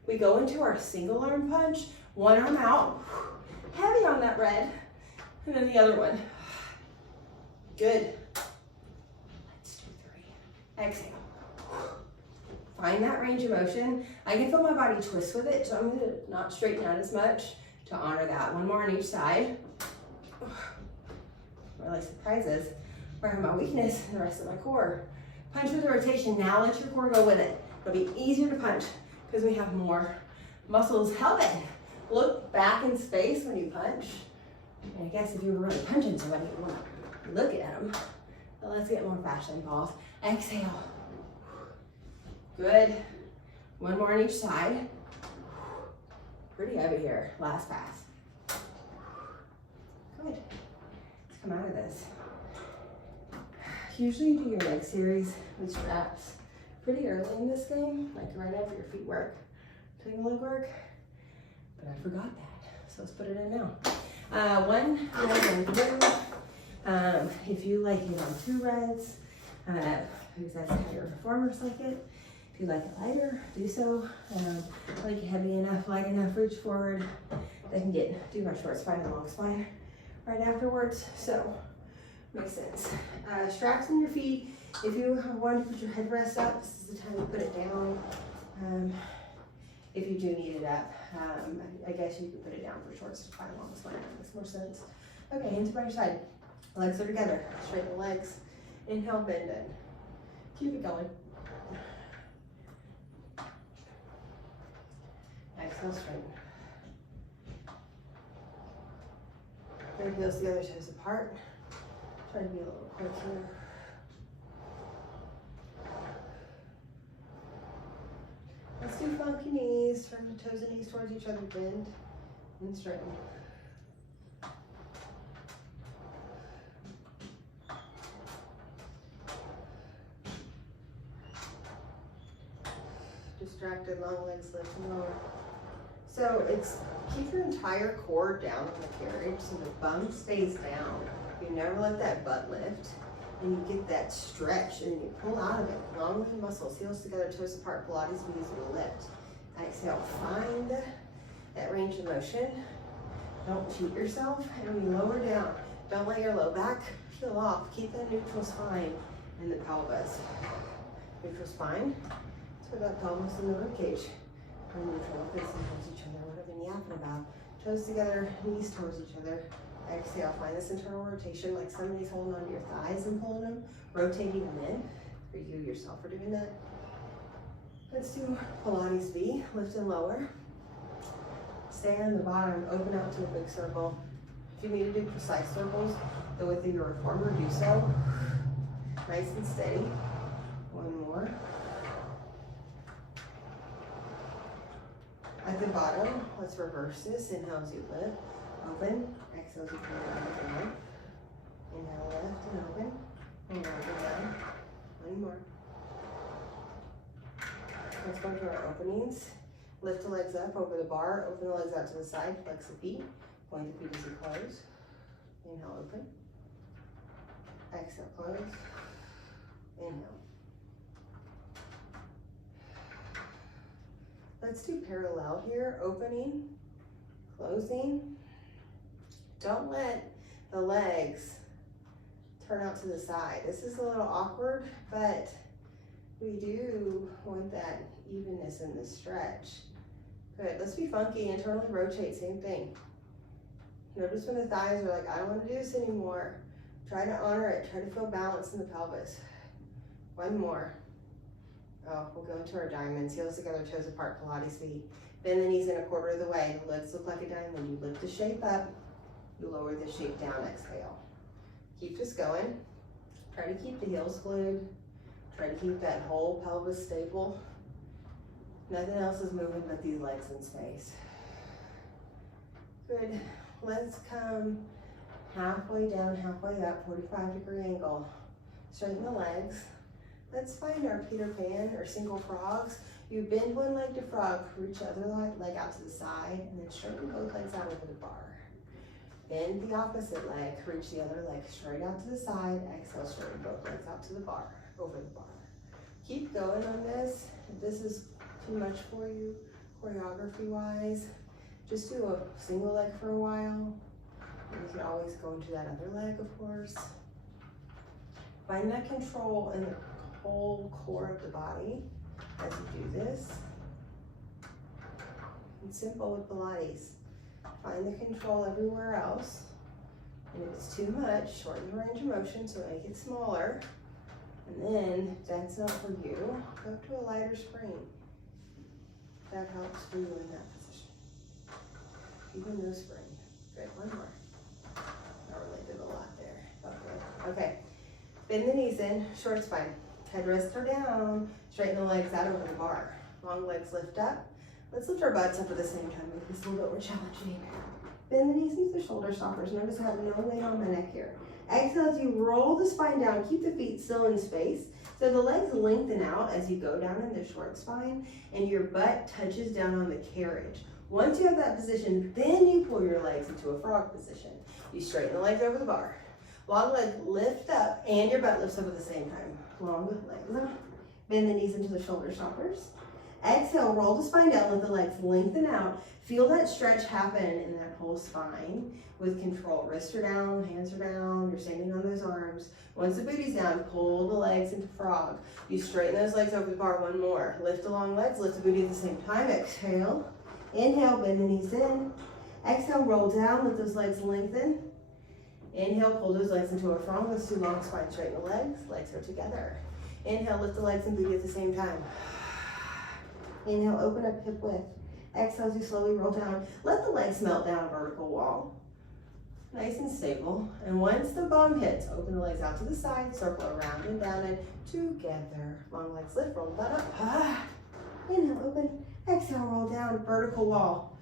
We go into our single arm punch. One arm out. Heavy on that red. And then the other one. Good. Let's do 3. Exhale. Find that range of motion. I can feel my body twist with it, so I'm gonna not straighten out as much to honor that. One more on each side. Really surprises where I have my weakness and the rest of my core. Punch with the rotation. Now let your core go with it. It'll be easier to punch because we have more muscles helping. Look back in space when you punch. And I guess if you were really punching somebody, you want to look at them. But let's get more fashion balls. Exhale. Good. One more on each side. Pretty heavy here. Last pass. Good. Let's come out of this. Usually you do your leg series with straps pretty early in this game, like right after your feet work, doing leg work. But I forgot that, so let's put it in now. One leg in blue. If you like it on 2 reds, because that's how your performers like it. If you like it lighter, do so. Like it heavy enough, light enough, reach forward. They can do my short spine and long spine right afterwards. So, makes sense. Straps in your feet. If you want to put your headrest up, this is the time to put it down. If you do need it up, I guess you could put it down for short spine, long spine. That makes more sense. Okay, hands by your side. Legs are together. Straighten the legs. Inhale, bend in. Keep it going. Exhale, straighten. Right heels the other toes apart. Try to be a little quick here. Let's do funky knees. Turn the toes and knees towards each other. Bend and straighten. Distracted, long legs lift and lower. So it's keep your entire core down on the carriage so the bum stays down. You never let that butt lift. And you get that stretch and you pull out of it. Long with the muscles, heels together, toes apart, Pilates knees will lift. Exhale, find that range of motion. Don't cheat yourself. And when you lower down, don't let your low back peel off. Keep that neutral spine in the pelvis. Neutral spine. So that pelvis in the ribcage. And neutral, facing towards each other. What have been yapping about? Toes together, knees towards each other. Exhale, find this internal rotation like somebody's holding onto your thighs and pulling them, rotating them in. Or you yourself are doing that. Let's do Pilates V, lift and lower. Stay on the bottom, open out to a big circle. If you need to do precise circles, the width of your reformer, do so. Nice and steady. One more. At the bottom, let's reverse this. Inhale as you lift, open. Exhale as you come down. Inhale, lift and open. Inhale, go down. One more. Let's go to our openings. Lift the legs up over the bar. Open the legs out to the side. Flex the feet. Point the feet as you close. Inhale, open. Exhale, close. Inhale. Let's do parallel here. Opening, closing. Don't let the legs turn out to the side. This is a little awkward, but we do want that evenness in the stretch. Good, let's be funky, internally rotate, same thing. Notice when the thighs are like, I don't want to do this anymore. Try to honor it. Try to feel balance in the pelvis. One more. Oh, we'll go into our diamonds. Heels together, toes apart, Pilates feet. Bend the knees in a quarter of the way. The legs look like a diamond. You lift the shape up. You lower the shape down. Exhale. Keep this going. Try to keep the heels glued. Try to keep that whole pelvis stable. Nothing else is moving but these legs in space. Good. Let's come halfway down, halfway up, 45-degree angle. Straighten the legs. Let's find our Peter Pan or single frogs. You bend one leg to frog, reach the other leg out to the side, and then straighten both legs out over the bar. Bend the opposite leg, reach the other leg straight out to the side. Exhale, straighten both legs out to the bar, over the bar. Keep going on this. If this is too much for you, choreography-wise, just do a single leg for a while. And you can always go into that other leg, of course. Find that control in the whole core of the body as you do this. It's simple with Pilates. Find the control everywhere else. And if it's too much, shorten the range of motion, so make it smaller. And then, if that's not for you, go to a lighter spring. That helps for you in that position. Even no spring. Good, one more. I really did a lot there. Felt good. Okay, bend the knees in, short spine. Head rests are down. Straighten the legs out over the bar. Long legs lift up. Let's lift our butts up at the same time. Make this a little bit more challenging. Bend the knees into the shoulder stoppers. Notice I have no weight on my neck here. Exhale as you roll the spine down. Keep the feet still in space. So the legs lengthen out as you go down in the short spine and your butt touches down on the carriage. Once you have that position, then you pull your legs into a frog position. You straighten the legs over the bar. Long leg lift up and your butt lifts up at the same time. Long legs up. Bend the knees into the shoulder stoppers. Exhale, roll the spine down, let the legs lengthen out. Feel that stretch happen in that whole spine with control. Wrists are down, hands are down, you're standing on those arms. Once the booty's down, pull the legs into frog. You straighten those legs over the bar, one more. Lift the long legs, lift the booty at the same time. Exhale, inhale, bend the knees in. Exhale, roll down, let those legs lengthen. Inhale, pull those legs into a frog. Let's do long spine, straighten the legs are together. Inhale, lift the legs and booty at the same time. Inhale, open up hip width. Exhale as you slowly roll down. Let the legs melt down a vertical wall. Nice and stable. And once the bum hits, open the legs out to the side, circle around and down and together. Long legs lift, roll the butt up. Inhale, open. Exhale, roll down, vertical wall.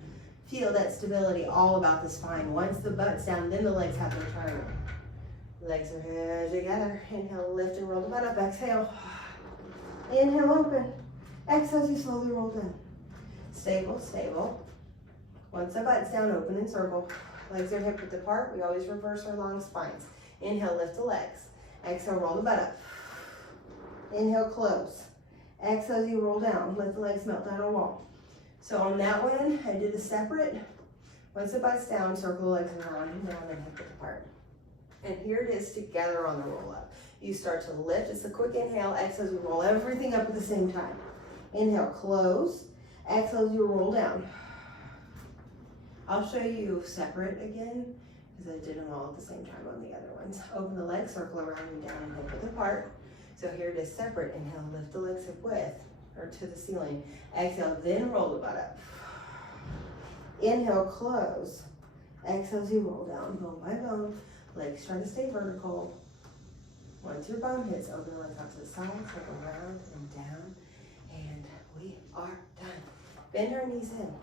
Feel that stability all about the spine. Once the butt's down, then the legs have their turn. Legs are together. Inhale, lift and roll the butt up. Exhale. Inhale, open. Exhale as you slowly roll down. Stable, stable. Once the butt's down, open and circle. Legs are hip width apart. We always reverse our long spines. Inhale, lift the legs. Exhale, roll the butt up. Inhale, close. Exhale as you roll down. Let the legs melt down a wall. So on that one, I did a separate. Once the butt's down, circle the legs around and down and hip width apart. And here it is together on the roll up. You start to lift. It's a quick inhale. Exhale as you roll everything up at the same time. Inhale, close. Exhale as you roll down. I'll show you separate again because I did them all at the same time on the other ones. Open the legs, circle around and down and hip width apart. So here it is separate. Inhale, lift the legs hip width or to the ceiling. Exhale, then roll the butt up. Inhale, close. Exhale as you roll down, bone by bone. Legs try to stay vertical. Once your bum hits, open the legs out to the side, circle around and down. And we are done. Bend our knees in.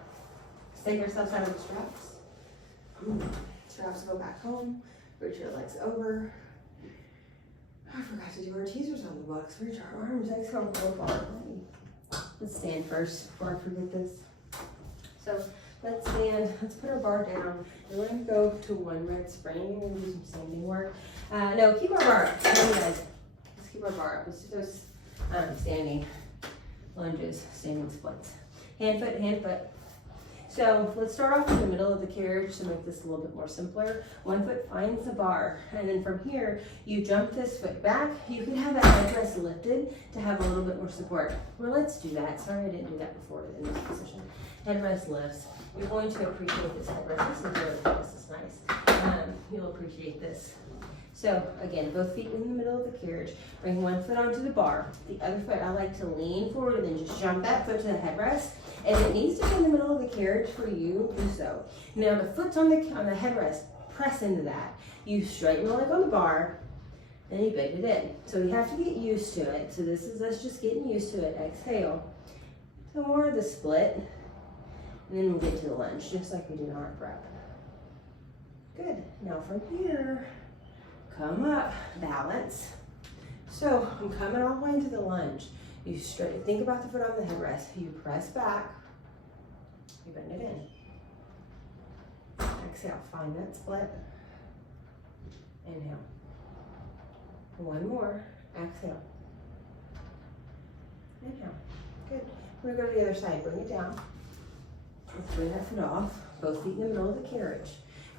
Take yourselves out of the straps. Straps go back home. Reach your legs over. I forgot to do our teasers on the books. Reach our arms. Exhale, roll forward. Let's stand first before I forget this. So let's stand. Let's put our bar down. We're going to go to one red spring. We're going to do some standing work. No, keep our bar up. Let's keep our bar up. Let's do those standing lunges, standing splits. Hand foot, hand foot. So let's start off in the middle of the carriage to make this a little bit more simpler. One foot finds the bar, and then from here, you jump this foot back. You can have that headrest lifted to have a little bit more support. Well, let's do that. Sorry I didn't do that before in this position. Headrest lifts. You're going to appreciate this headrest. This is really, this is nice. You'll appreciate this. So again, both feet in the middle of the carriage. Bring one foot onto the bar. The other foot, I like to lean forward and then just jump that foot to the headrest. And it needs to be in the middle of the carriage for you, do so. Now the foot's on the headrest, press into that. You straighten the leg on the bar, then you bend it in. So you have to get used to it. So this is us just getting used to it. Exhale. So more of the split. And then we'll get to the lunge, just like we did in our prep. Good. Now from here, come up, balance. So I'm coming all the way into the lunge. You straight, think about the foot on the headrest. You press back, you bend it in. Exhale, find that split. Inhale. One more, exhale. Inhale, good. We're gonna go to the other side, bring it down. Let's bring that foot off, both feet in the middle of the carriage.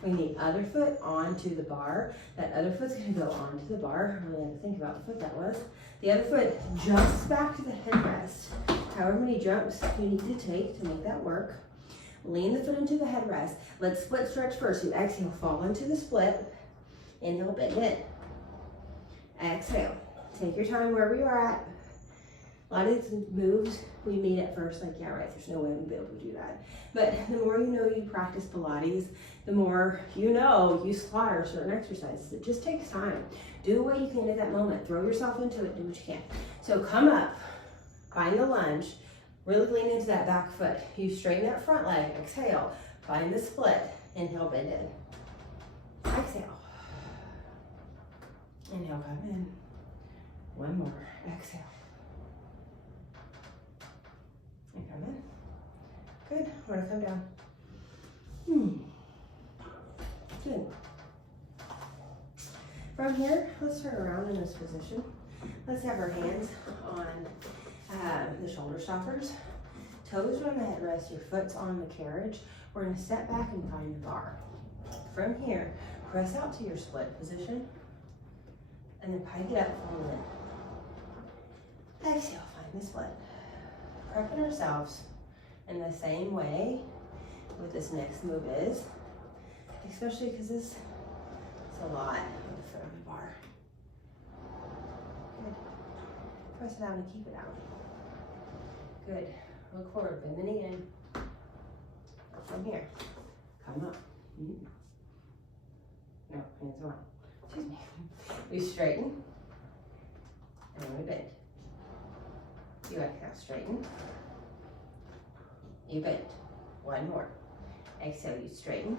Bring the other foot onto the bar. That other foot's gonna go onto the bar. I really have to think about the foot that was. The other foot jumps back to the headrest. However many jumps you need to take to make that work. Lean the foot into the headrest. Let's split stretch first. You exhale, fall into the split. Inhale, bend it. Exhale. Take your time wherever you're at. A lot of these moves, we meet at first like, yeah, right, there's no way I'm gonna be able to do that. But the more you know you practice Pilates, the more you know you squat or certain exercises. It just takes time. Do what you can at that moment. Throw yourself into it, do what you can. So come up, find the lunge, really lean into that back foot. You straighten that front leg, exhale, find the split, inhale, bend in. Exhale. Inhale, come in. One more, exhale. And come in. Good, we're gonna come down. Good. From here, let's turn around in this position. Let's have our hands on the shoulder stoppers. Toes are on the headrest, your foot's on the carriage. We're gonna step back and find the bar. From here, press out to your split position, and then pike it up, fold in. Exhale, find the split. Prepping ourselves in the same way what this next move is, especially because it's a lot of the foot on the bar. Good. Press it out and keep it out. Good. Look forward, bend the knee in. From here, come up. No, hands on. Excuse me. We straighten, and then we bend. You exhale, straighten. You bend. One more. Exhale, you straighten.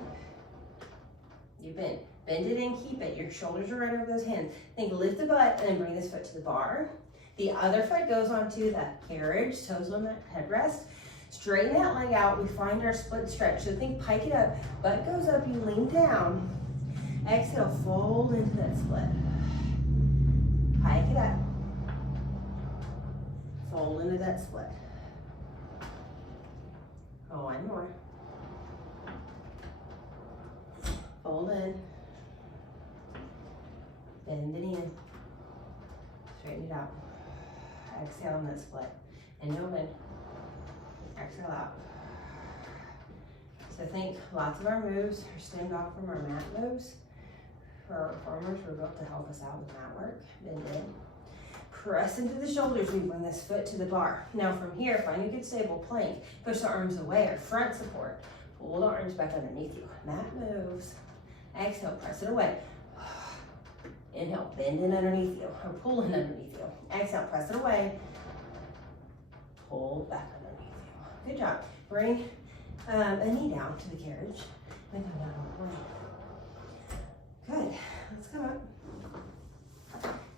You bend. Bend it and keep it. Your shoulders are right over those hands. Think lift the butt and then bring this foot to the bar. The other foot goes onto the carriage, toes on that headrest. Straighten that leg out. We find our split stretch. So think pike it up. Butt goes up, you lean down. Exhale, fold into that split. Pike it up. Fold into that split. Oh, one more. Fold in. Bend it in. Straighten it out. Exhale in that split. Inhale, bend. Exhale out. So think lots of our moves are stemmed off from our mat moves. For our reformers, we're built to help us out with mat work. Bend in. Press into the shoulders. We bring this foot to the bar. Now from here, find a good stable plank. Push the arms away or front support. Pull the arms back underneath you. Mat moves. Exhale, press it away. Inhale, bend in underneath you, or pull in underneath you. Exhale, press it away. Pull back underneath you. Good job. Bring a knee down to the carriage. Then come down all the way. Good. Let's come up.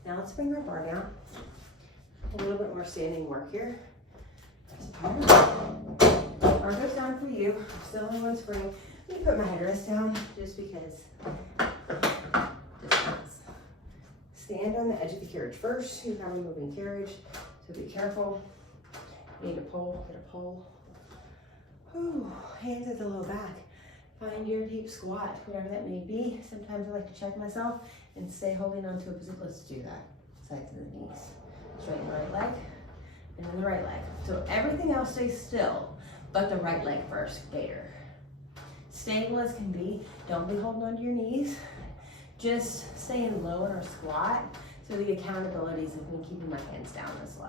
Now let's bring our bar down. A little bit more standing work here. Bar goes down for you. Still in one spring. Let me put my headrest down just because. Stand on the edge of the carriage first. You have a moving carriage, so be careful. You need a pole, get a pole. Ooh, hands at the low back. Find your deep squat, whatever that may be. Sometimes I like to check myself and stay holding onto a position. Let's do that. Sides of the knees. Straighten the right leg, and then the right leg. So everything else stays still, but the right leg first, gator. Stable as can be. Don't be holding onto your knees. just staying low in our squat. So the accountability is me keeping my hands down this low.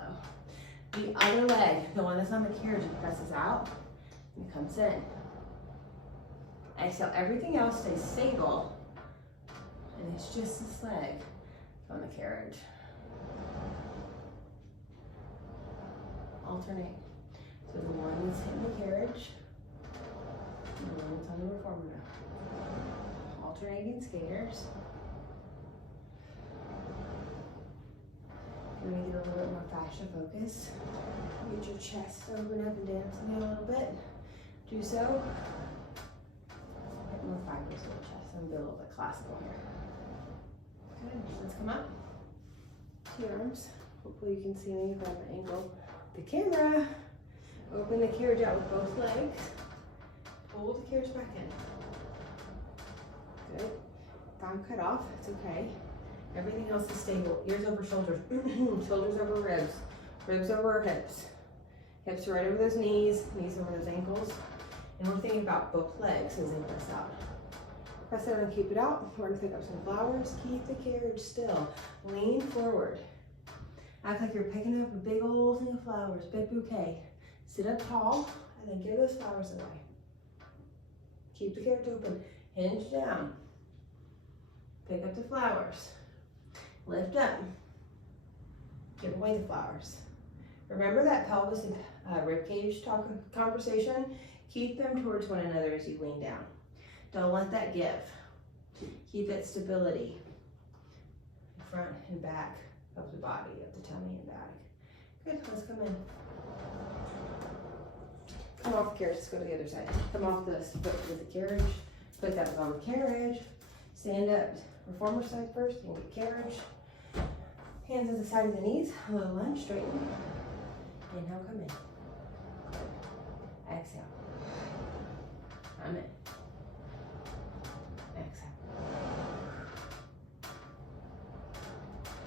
The other leg, the one that's on the carriage, it presses out and comes in. Exhale, everything else stays stable. And it's just this leg on the carriage. Alternate. So the one that's in the carriage, and the one that's on the reformer now. Alternating skaters. You're gonna get a little bit more fascia focus. Get your chest open up and dance in there a little bit. Do so. Get more fibers in the chest. I'm gonna be a little bit classical here. Good. Let's come up. Two arms. Hopefully you can see me if I have an angle. The camera. Open the carriage out with both legs. Pull the carriage back in. Good. If I'm cut off, it's okay. Everything else is stable. Ears over shoulders. Shoulders over ribs. Ribs over hips. Hips right over those knees. Knees over those ankles. And we're thinking about both legs as they press out. Press out and keep it out. We're going to pick up some flowers. Keep the carriage still. Lean forward. Act like you're picking up a big old thing of flowers. Big bouquet. Sit up tall and then give those flowers away. Keep the carriage open. Hinge down. Pick up the flowers. Lift up. Give away the flowers. Remember that pelvis and rib cage conversation? Keep them towards one another as you lean down. Don't let that give. Keep that stability. Front and back of the body, of the tummy and back. Good, let's come in. Come off the carriage, let's go to the other side. Come off this foot with the carriage. Foot that was on the carriage. Stand up, reformer side first, and get carriage. Hands at the side of the knees, a little lunge, straighten. Inhale, come in. Exhale. I'm in. Exhale.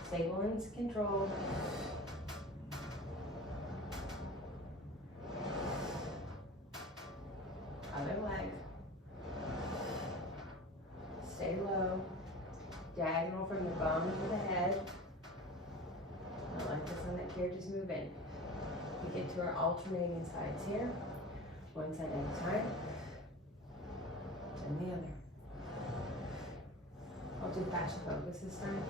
Stable and controlled. Other leg. Stay low. Diagonal from the bum to the head. I like this one that carriage is moving. We get to our alternating sides here. One side at a time. And the other. I'll do fascia focus this time.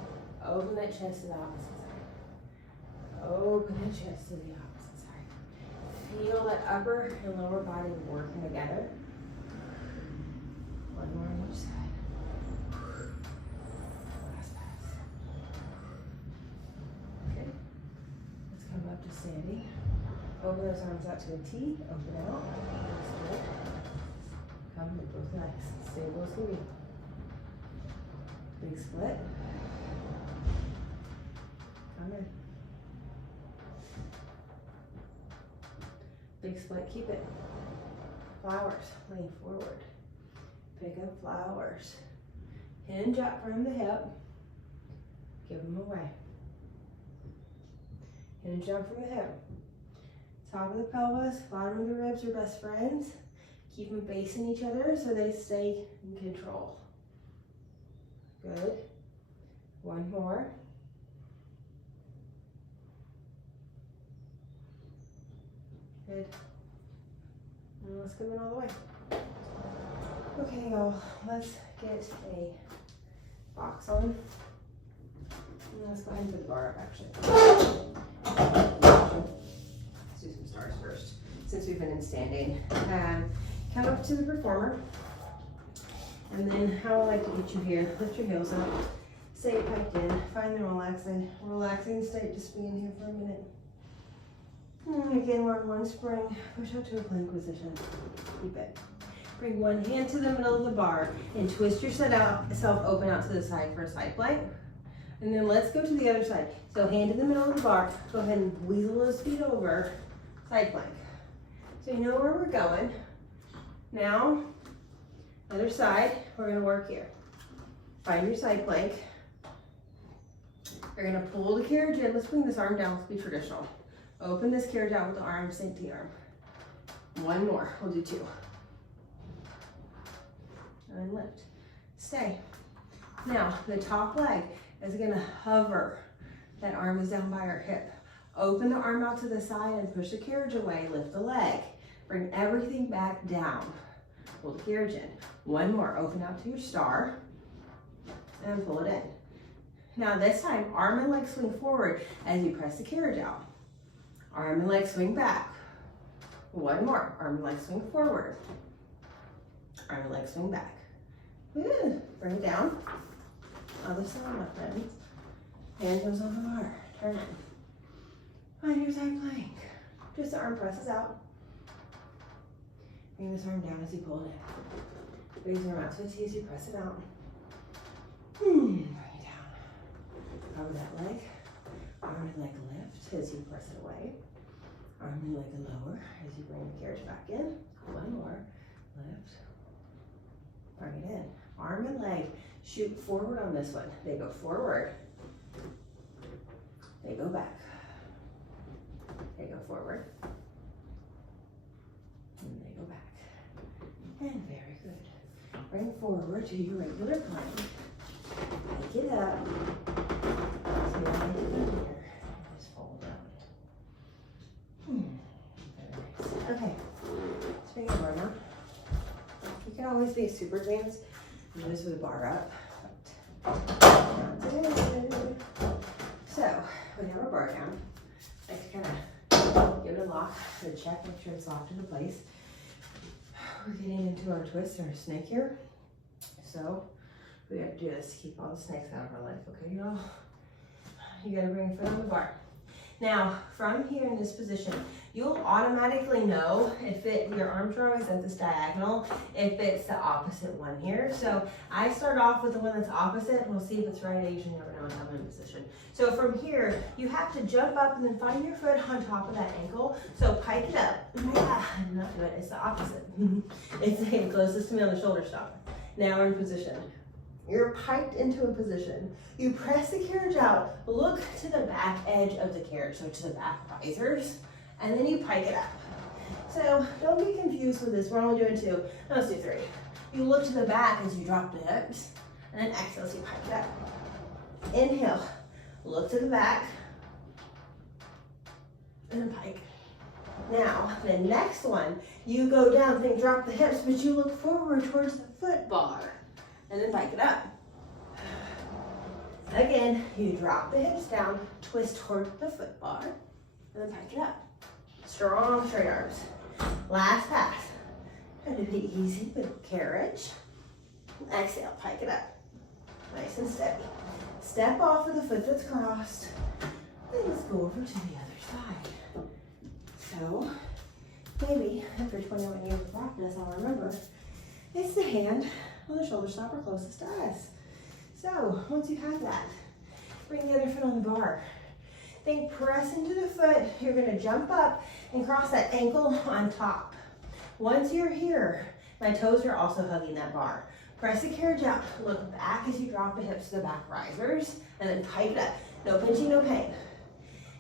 Open that chest to the opposite side. Open that chest to the opposite side. Feel that upper and lower body working together. One more on each side. Last pass. Okay. Let's come up to standing. Open those arms out to a T. Open out. Split. Come with both legs. Stable as can be. Big split. Come in. Big split, keep it. Flowers, lean forward. Pick up flowers. Hinge up from the hip. Give them away. Hinge up from the hip. Top of the pelvis, bottom of the ribs are best friends. Keep them facing each other so they stay in control. Good. One more. Good. And let's come in all the way. Okay, y'all, let's get a box on. And let's go ahead and put the bar up, actually. Let's do some stars first, since we've been in standing. Come up to the reformer. And then how I like to get you here, lift your heels up, stay piped in, find the relaxing state, just be in here for a minute. And again, we're in one spring, push up to a plank position, keep it. Bring one hand to the middle of the bar and twist yourself open out to the side for a side plank. And then let's go to the other side. So hand in the middle of the bar, go ahead and weasel those feet over, side plank. So you know where we're going. Now, other side, we're gonna work here. Find your side plank. You're gonna pull the carriage in. Let's bring this arm down, let's be traditional. Open this carriage out with the arm, sink the arm. One more, we'll do two. And lift, stay. Now, the top leg is gonna hover. That arm is down by our hip. Open the arm out to the side and push the carriage away. Lift the leg. Bring everything back down. Pull the carriage in. One more. Open out to your star and pull it in. Now this time, arm and leg swing forward as you press the carriage out. Arm and leg swing back. One more. Arm and leg swing forward. Arm and leg swing back. Woo. Bring it down. Other side, my friend. Hand goes on the bar. Turn in. Find your side plank. Just the arm presses out. Bring this arm down as you pull it in. Raise your arm out so it's easy. Press it out. Bring it down. Cover that leg. Arm and leg lift as you press it away. Arm and leg lower as you bring the carriage back in. One more. Lift. Bring it in. Arm and leg shoot forward on this one. They go forward. They go back. They go forward. And they go back. And very good. Bring forward to your regular plank. Pick it up. So you're right here. Just fold out. Very nice. Okay. Let's bring it over now. You can always be super advanced and just with the bar up. So, we have our bar down. I like to kind of give it a lock, to check, make sure it's locked into place. We're getting into our twist or our snake here. So, we have to do this to keep all the snakes out of our life, okay, y'all? You gotta bring your foot on the bar. Now, from here in this position, you'll automatically know if your arms are always at this diagonal, if it's the opposite one here. So I start off with the one that's opposite, and we'll see if it's right. I usually never know until I'm in position. So from here, you have to jump up and then find your foot on top of that ankle. So pike it up. Not good, it's the opposite. It's the closest to me on the shoulder stop. Now we're in position. You're piked into a position. You press the carriage out, look to the back edge of the carriage, so to the back risers, and then you pike it up. So don't be confused with this. We're only doing two. No, let's do three. You look to the back as you drop the hips, and then exhale as you pike it up. Inhale, look to the back, and then pike. Now, the next one, you go down, think drop the hips, but you look forward towards the foot bar. And then pike it up. Again, you drop the hips down, twist toward the foot bar, and then pike it up. Strong straight arms. Last pass. Try to be easy with carriage. Exhale, pike it up. Nice and steady. Step off of the foot that's crossed. And let's go over to the other side. So, maybe after 21 years of practice, I'll remember it's the hand on the shoulder stopper closest to us. So once you have that, bring the other foot on the bar. Think press into the foot. You're gonna jump up and cross that ankle on top. Once you're here, my toes are also hugging that bar. Press the carriage out. Look back as you drop the hips to the back risers, and then pike it up. No pinching, no pain.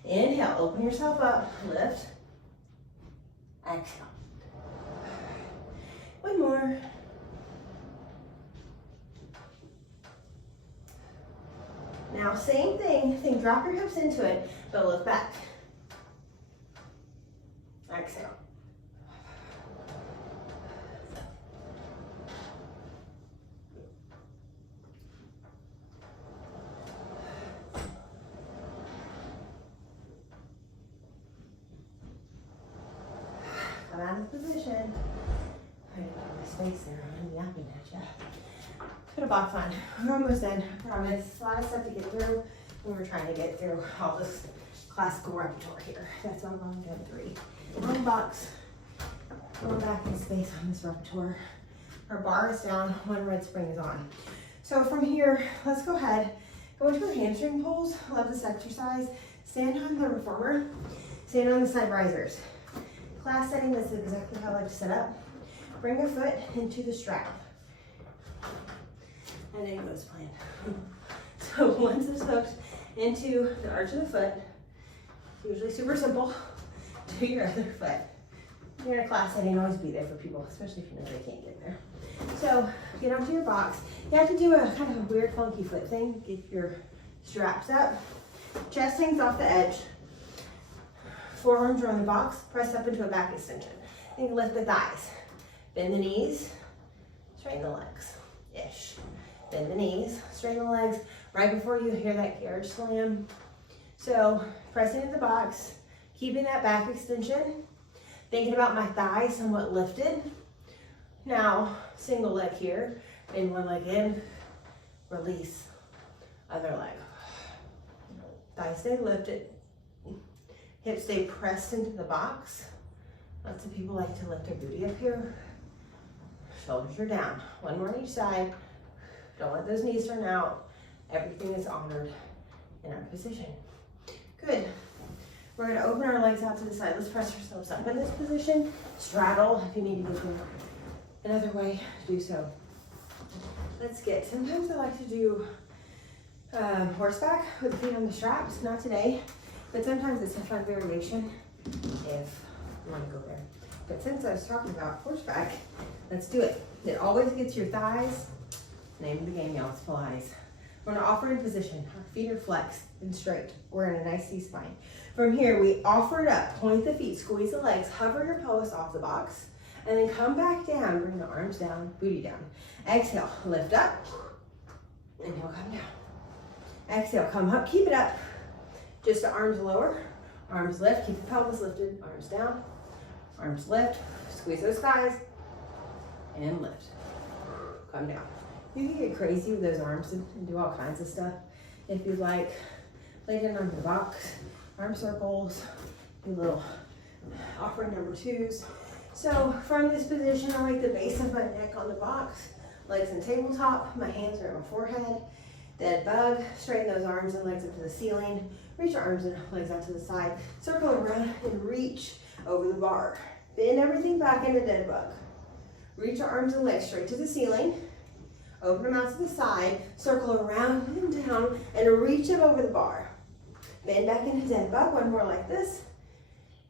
Inhale, open yourself up, lift. Exhale. One more. Now, same thing, think drop your hips into it, but look back. Exhale. Come out of position. I didn't have my space there, I'm yapping at you. Put a box on. We're almost done. I promise. A lot of stuff to get through. We're trying to get through all this classical repertoire here. That's why I'm doing three. One box. Going back in space on this repertoire. Our bar is down. One red spring is on. So from here, let's go ahead. Go into our hamstring pulls. Love this exercise. Stand on the reformer. Stand on the side risers. Class setting, this is exactly how I like to set up. Bring your foot into the strap. And then go to plan. So once it's hooked into the arch of the foot, usually super simple, to your other foot. You're in a class setting, always be there for people, especially if you know they can't get there. So get onto your box. You have to do a kind of a weird funky foot thing. Get your straps up. Chest hangs off the edge. Forearms are on the box. Press up into a back extension. Then lift the thighs. Bend the knees. Straighten the legs. Ish. Bend the knees. Straighten the legs. Right before you hear that carriage slam. So pressing into the box. Keeping that back extension. Thinking about my thighs somewhat lifted. Now, single leg here. Bend one leg in. Release. Other leg. Thighs stay lifted. Hips stay pressed into the box. Lots of people like to lift their booty up here. Shoulders are down. One more on each side. Don't let those knees turn out. Everything is honored in our position. Good. We're going to open our legs out to the side. Let's press ourselves up in this position. Straddle if you need to go to another way, do so. Let's get, sometimes I like to do horseback with the feet on the straps. Not today, but sometimes it's a fun variation if you want to go there. But since I was talking about horseback, let's do it. It always gets your thighs. Name of the game, y'all, it's Pilates. We're going to offer in position. Our feet are flexed and straight. We're in a nice C-spine. From here, we offer it up. Point the feet, squeeze the legs, hover your pelvis off the box, and then come back down. Bring the arms down, booty down. Exhale, lift up. Inhale, come down. Exhale, come up, keep it up. Just the arms lower, arms lift, keep the pelvis lifted, arms down, arms lift, squeeze those thighs, and lift. Come down. You can get crazy with those arms and do all kinds of stuff. If you like, lay down on the box, arm circles, do little offering number 2s. So from this position, I like the base of my neck on the box, legs in tabletop, my hands are on my forehead, dead bug, straighten those arms and legs up to the ceiling, reach your arms and legs out to the side, circle around and reach over the bar. Bend everything back into dead bug. Reach your arms and legs straight to the ceiling, open them out to the side, circle around and down, and reach them over the bar. Bend back into dead bug, one more like this.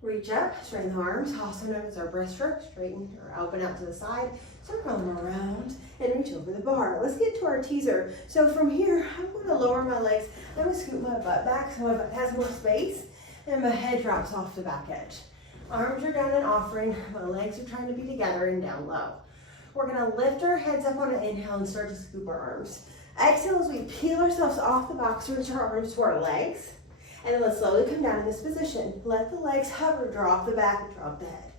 Reach up, straighten the arms, also known as our breaststroke, straighten or open out to the side, circle them around, and reach over the bar. Let's get to our teaser. So from here, I'm going to lower my legs. I'm going to scoot my butt back so my butt has more space, and my head drops off the back edge. Arms are down and offering, my legs are trying to be together and down low. We're going to lift our heads up on an inhale and start to scoop our arms. Exhale as we peel ourselves off the box, reach our arms to our legs. And then let's slowly come down in this position. Let the legs hover, drop the back, and drop the head.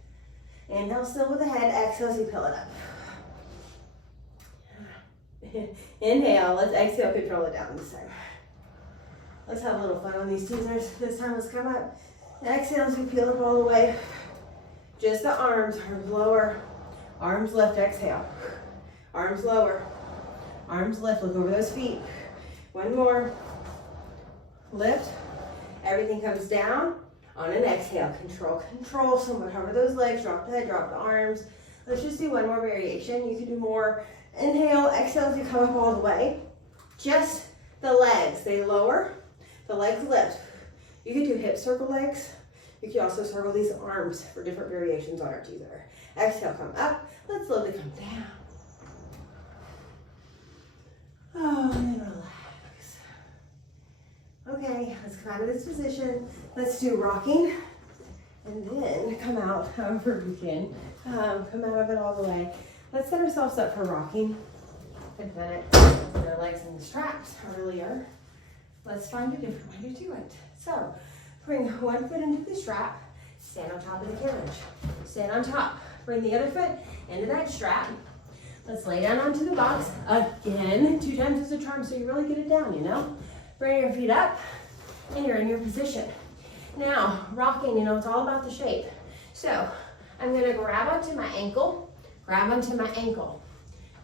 Inhale still with the head, exhale as you peel it up. Inhale, let's exhale, control it down this time. Let's have a little fun on these teasers. This time let's come up. Exhale as we peel up all the way. Just the arms lower. Arms lift, exhale. Arms lower. Arms lift, look over those feet. One more. Lift. Everything comes down on an exhale. Control, control. Somewhat hover those legs, drop the head, drop the arms. Let's just do one more variation. You can do more. Inhale, exhale as you come up all the way. Just the legs, they lower. The legs lift. You can do hip circle legs. You can also circle these arms for different variations on our teaser. Exhale, come up. Let's slowly come down. Oh, and then relax. Okay, let's come out of this position. Let's do rocking. And then come out however we can. Come out of it all the way. Let's set ourselves up for rocking. I've done it with our legs in the straps earlier. Let's find a different way to do it. So, bring one foot into the strap. Stand on top of the carriage. Stand on top. Bring the other foot into that strap. Let's lay down onto the box. Again, 2 times is a charm, so you really get it down, you know? Bring your feet up, and you're in your position. Now, rocking, you know, it's all about the shape. So, I'm gonna grab onto my ankle, grab onto my ankle.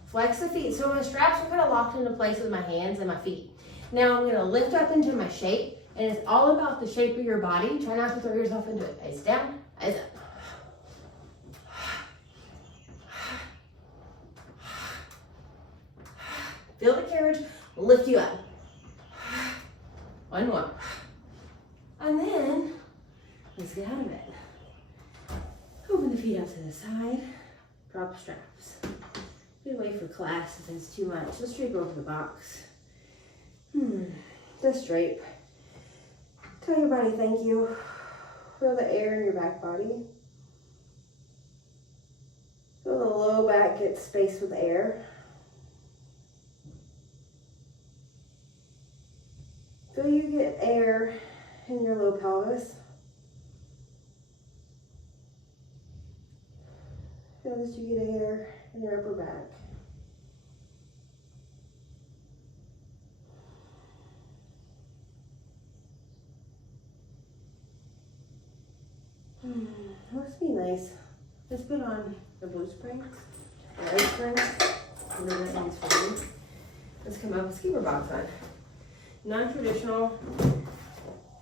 Flex the feet. So my straps are kind of locked into place with my hands and my feet. Now I'm gonna lift up into my shape, and it's all about the shape of your body. Try not to throw yourself into it. Eyes down, eyes up. Feel the carriage lift you up. One more. And then, let's get out of it. Open the feet up to the side. Drop straps. Been away for class if it's too much. Let's drape over the box. Just drape. Tell your body thank you. Feel the air in your back body. Feel the low back get space with air. Feel you get air in your low pelvis. Feel that you get air in your upper back. Must be nice. Let's put on the blue springs, the ice springs, whatever that means for you. Let's come up, let's keep our box on. Non-traditional,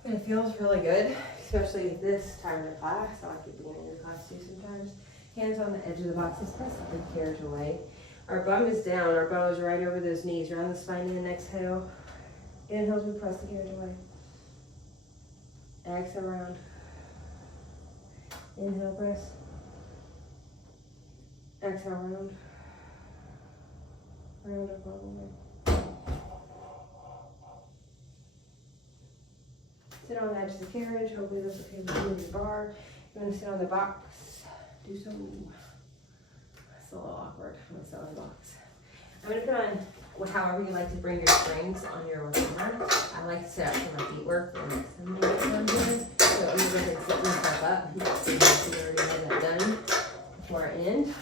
and it feels really good, especially this time of the class. I like it being in your class too sometimes. Hands on the edge of the box, let's press the big carriage away. Our bum is down, our bum is right over those knees, around the spine, and exhale. Inhale as we press the carriage away. Exhale around. Inhale, press. Exhale, round. Round up all the way. Sit on the edge of the carriage. Hopefully this is okay with you and your bar. You want to sit on the box. Do so. It's a little awkward. I'm going to sit on the box. I'm going to put on however you like to bring your springs on your reformer. I like to sit up for my feet work. I'm going to get down here. So I'm going to go ahead and set myself up. You can see I already had that done before I end.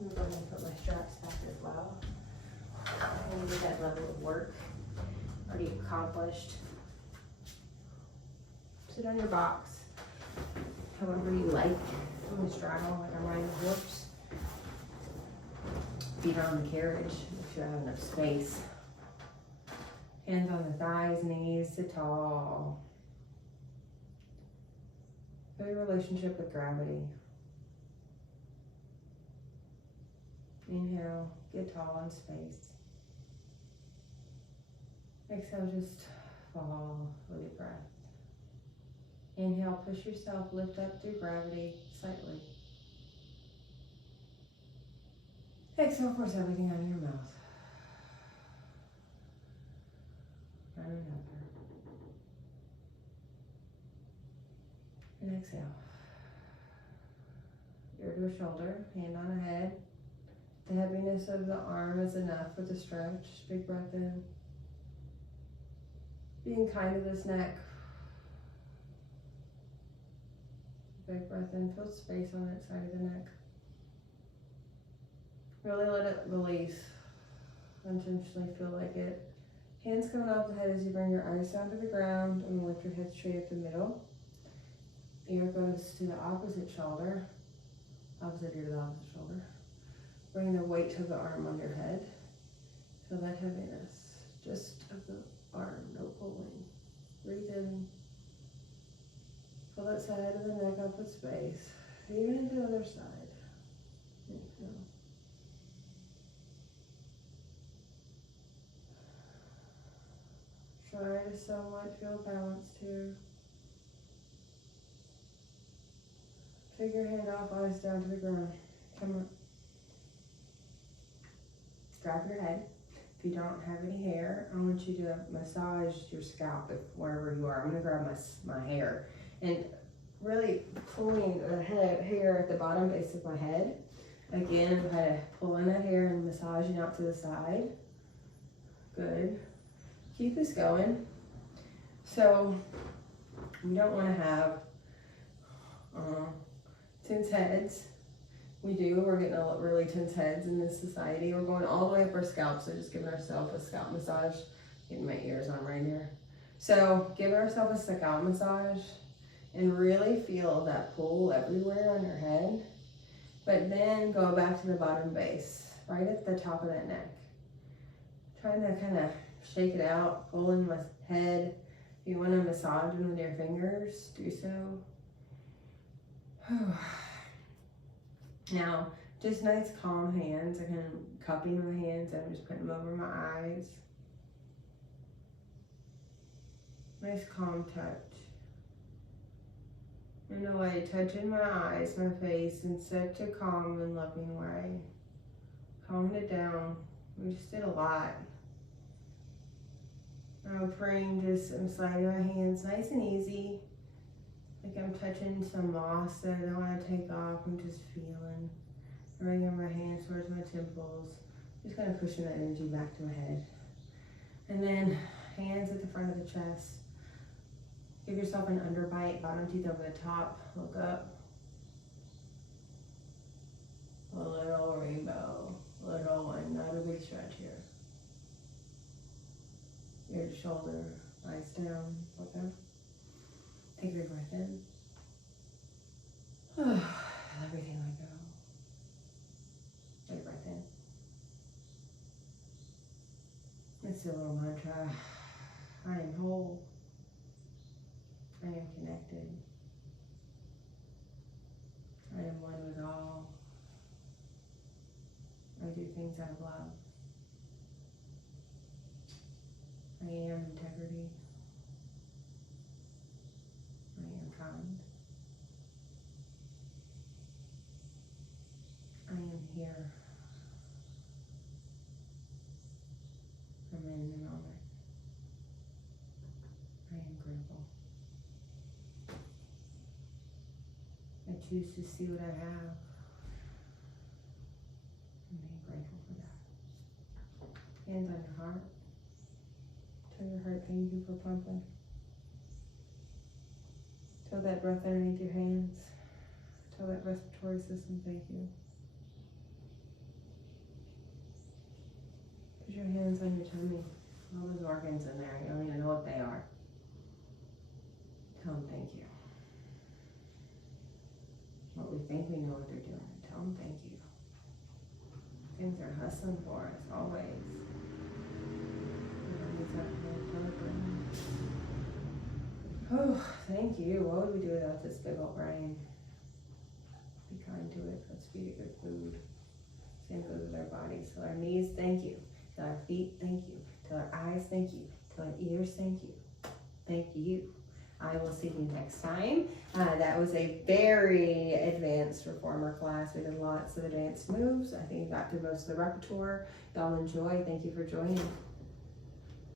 I'm going to go ahead and put my straps back as well. I'm going to get that level of work already accomplished. Sit on your box, however you like. I'm going to straddle like I'm riding a horse. Feet on the carriage, make sure I have enough space. Hands on the thighs, knees, sit tall. Feel your relationship with gravity. Inhale, get tall in space. Exhale, just fall with your breath. Inhale, push yourself, lift up through gravity slightly. Exhale, force everything out of your mouth. And another. And exhale. Ear to a shoulder, hand on a head. The heaviness of the arm is enough for the stretch. Big breath in. Being kind to this neck. Big breath in, feel space on that side of the neck. Really let it release. Intentionally feel like it. Hands coming off the head as you bring your eyes down to the ground and lift your head straight up the middle. Ear goes to the opposite shoulder. Opposite ear to the opposite shoulder. Bring the weight of the arm on your head. Feel that heaviness. Just of the arm, no pulling. Breathe in. Pull that side of the neck up with space. Even into the other side. Inhale. Try to somewhat feel balanced here. Take your hand off, eyes down to the ground. Come on. Grab your head. If you don't have any hair, I want you to massage your scalp wherever you are. I'm going to grab my hair and really pulling the hair at the bottom base of my head. Again, I'm kind of pulling that hair and massaging out to the side. Good. Keep this going. So we don't want to have tense heads. We do. We're getting really tense heads in this society. We're going all the way up our scalp, so just giving ourselves a scalp massage. Getting my ears on right here. So giving ourselves a scalp massage and really feel that pull everywhere on your head. But then go back to the bottom base, right at the top of that neck. Trying to kind of shake it out, pull in my head. If you want to massage it with your fingers, do so. Now, just nice calm hands. I kind of cupping my hands. I'm just putting them over my eyes. Nice calm touch. In a way, touching my eyes, my face, in such a calm and loving way. calming it down. We just did a lot. Now praying, I'm sliding my hands nice and easy. Like I'm touching some moss that I don't want to take off. I'm just feeling. Bringing my hands towards my temples. Just kind of pushing that energy back to my head. And then hands at the front of the chest. Give yourself an underbite, bottom teeth over the top. Look up. A little rainbow. Little one, not a big stretch here. Ear to shoulder, eyes down. Look up. Take a big breath in. Everything let go. Take a breath in. Let's do a little mantra. I am whole. I am connected. I am one with all. I do things out of love. I am integrity. I am kind. I am here. I'm in the moment. I am grateful. I choose to see what I have. I'm being grateful for that. Hands on your heart. Tell your heart thank you for pumping. Tell that breath underneath your hands. Tell that respiratory system thank you. Put your hands on your tummy. All those organs in there, you don't even know what they are. Tell them thank you. What we think we know what they're doing. Tell them thank you. Things are hustling for us, always. Oh, thank you. What would we do without this big old brain? Be kind to it. Let's feed it good food. Same goes with our bodies. Tell our knees, thank you. Tell our feet, thank you. Tell our eyes, thank you. Tell our ears, thank you. Thank you. I will see you next time. That was a very advanced reformer class. We did lots of advanced moves. I think we got through most of the repertoire. Y'all enjoy. Thank you for joining.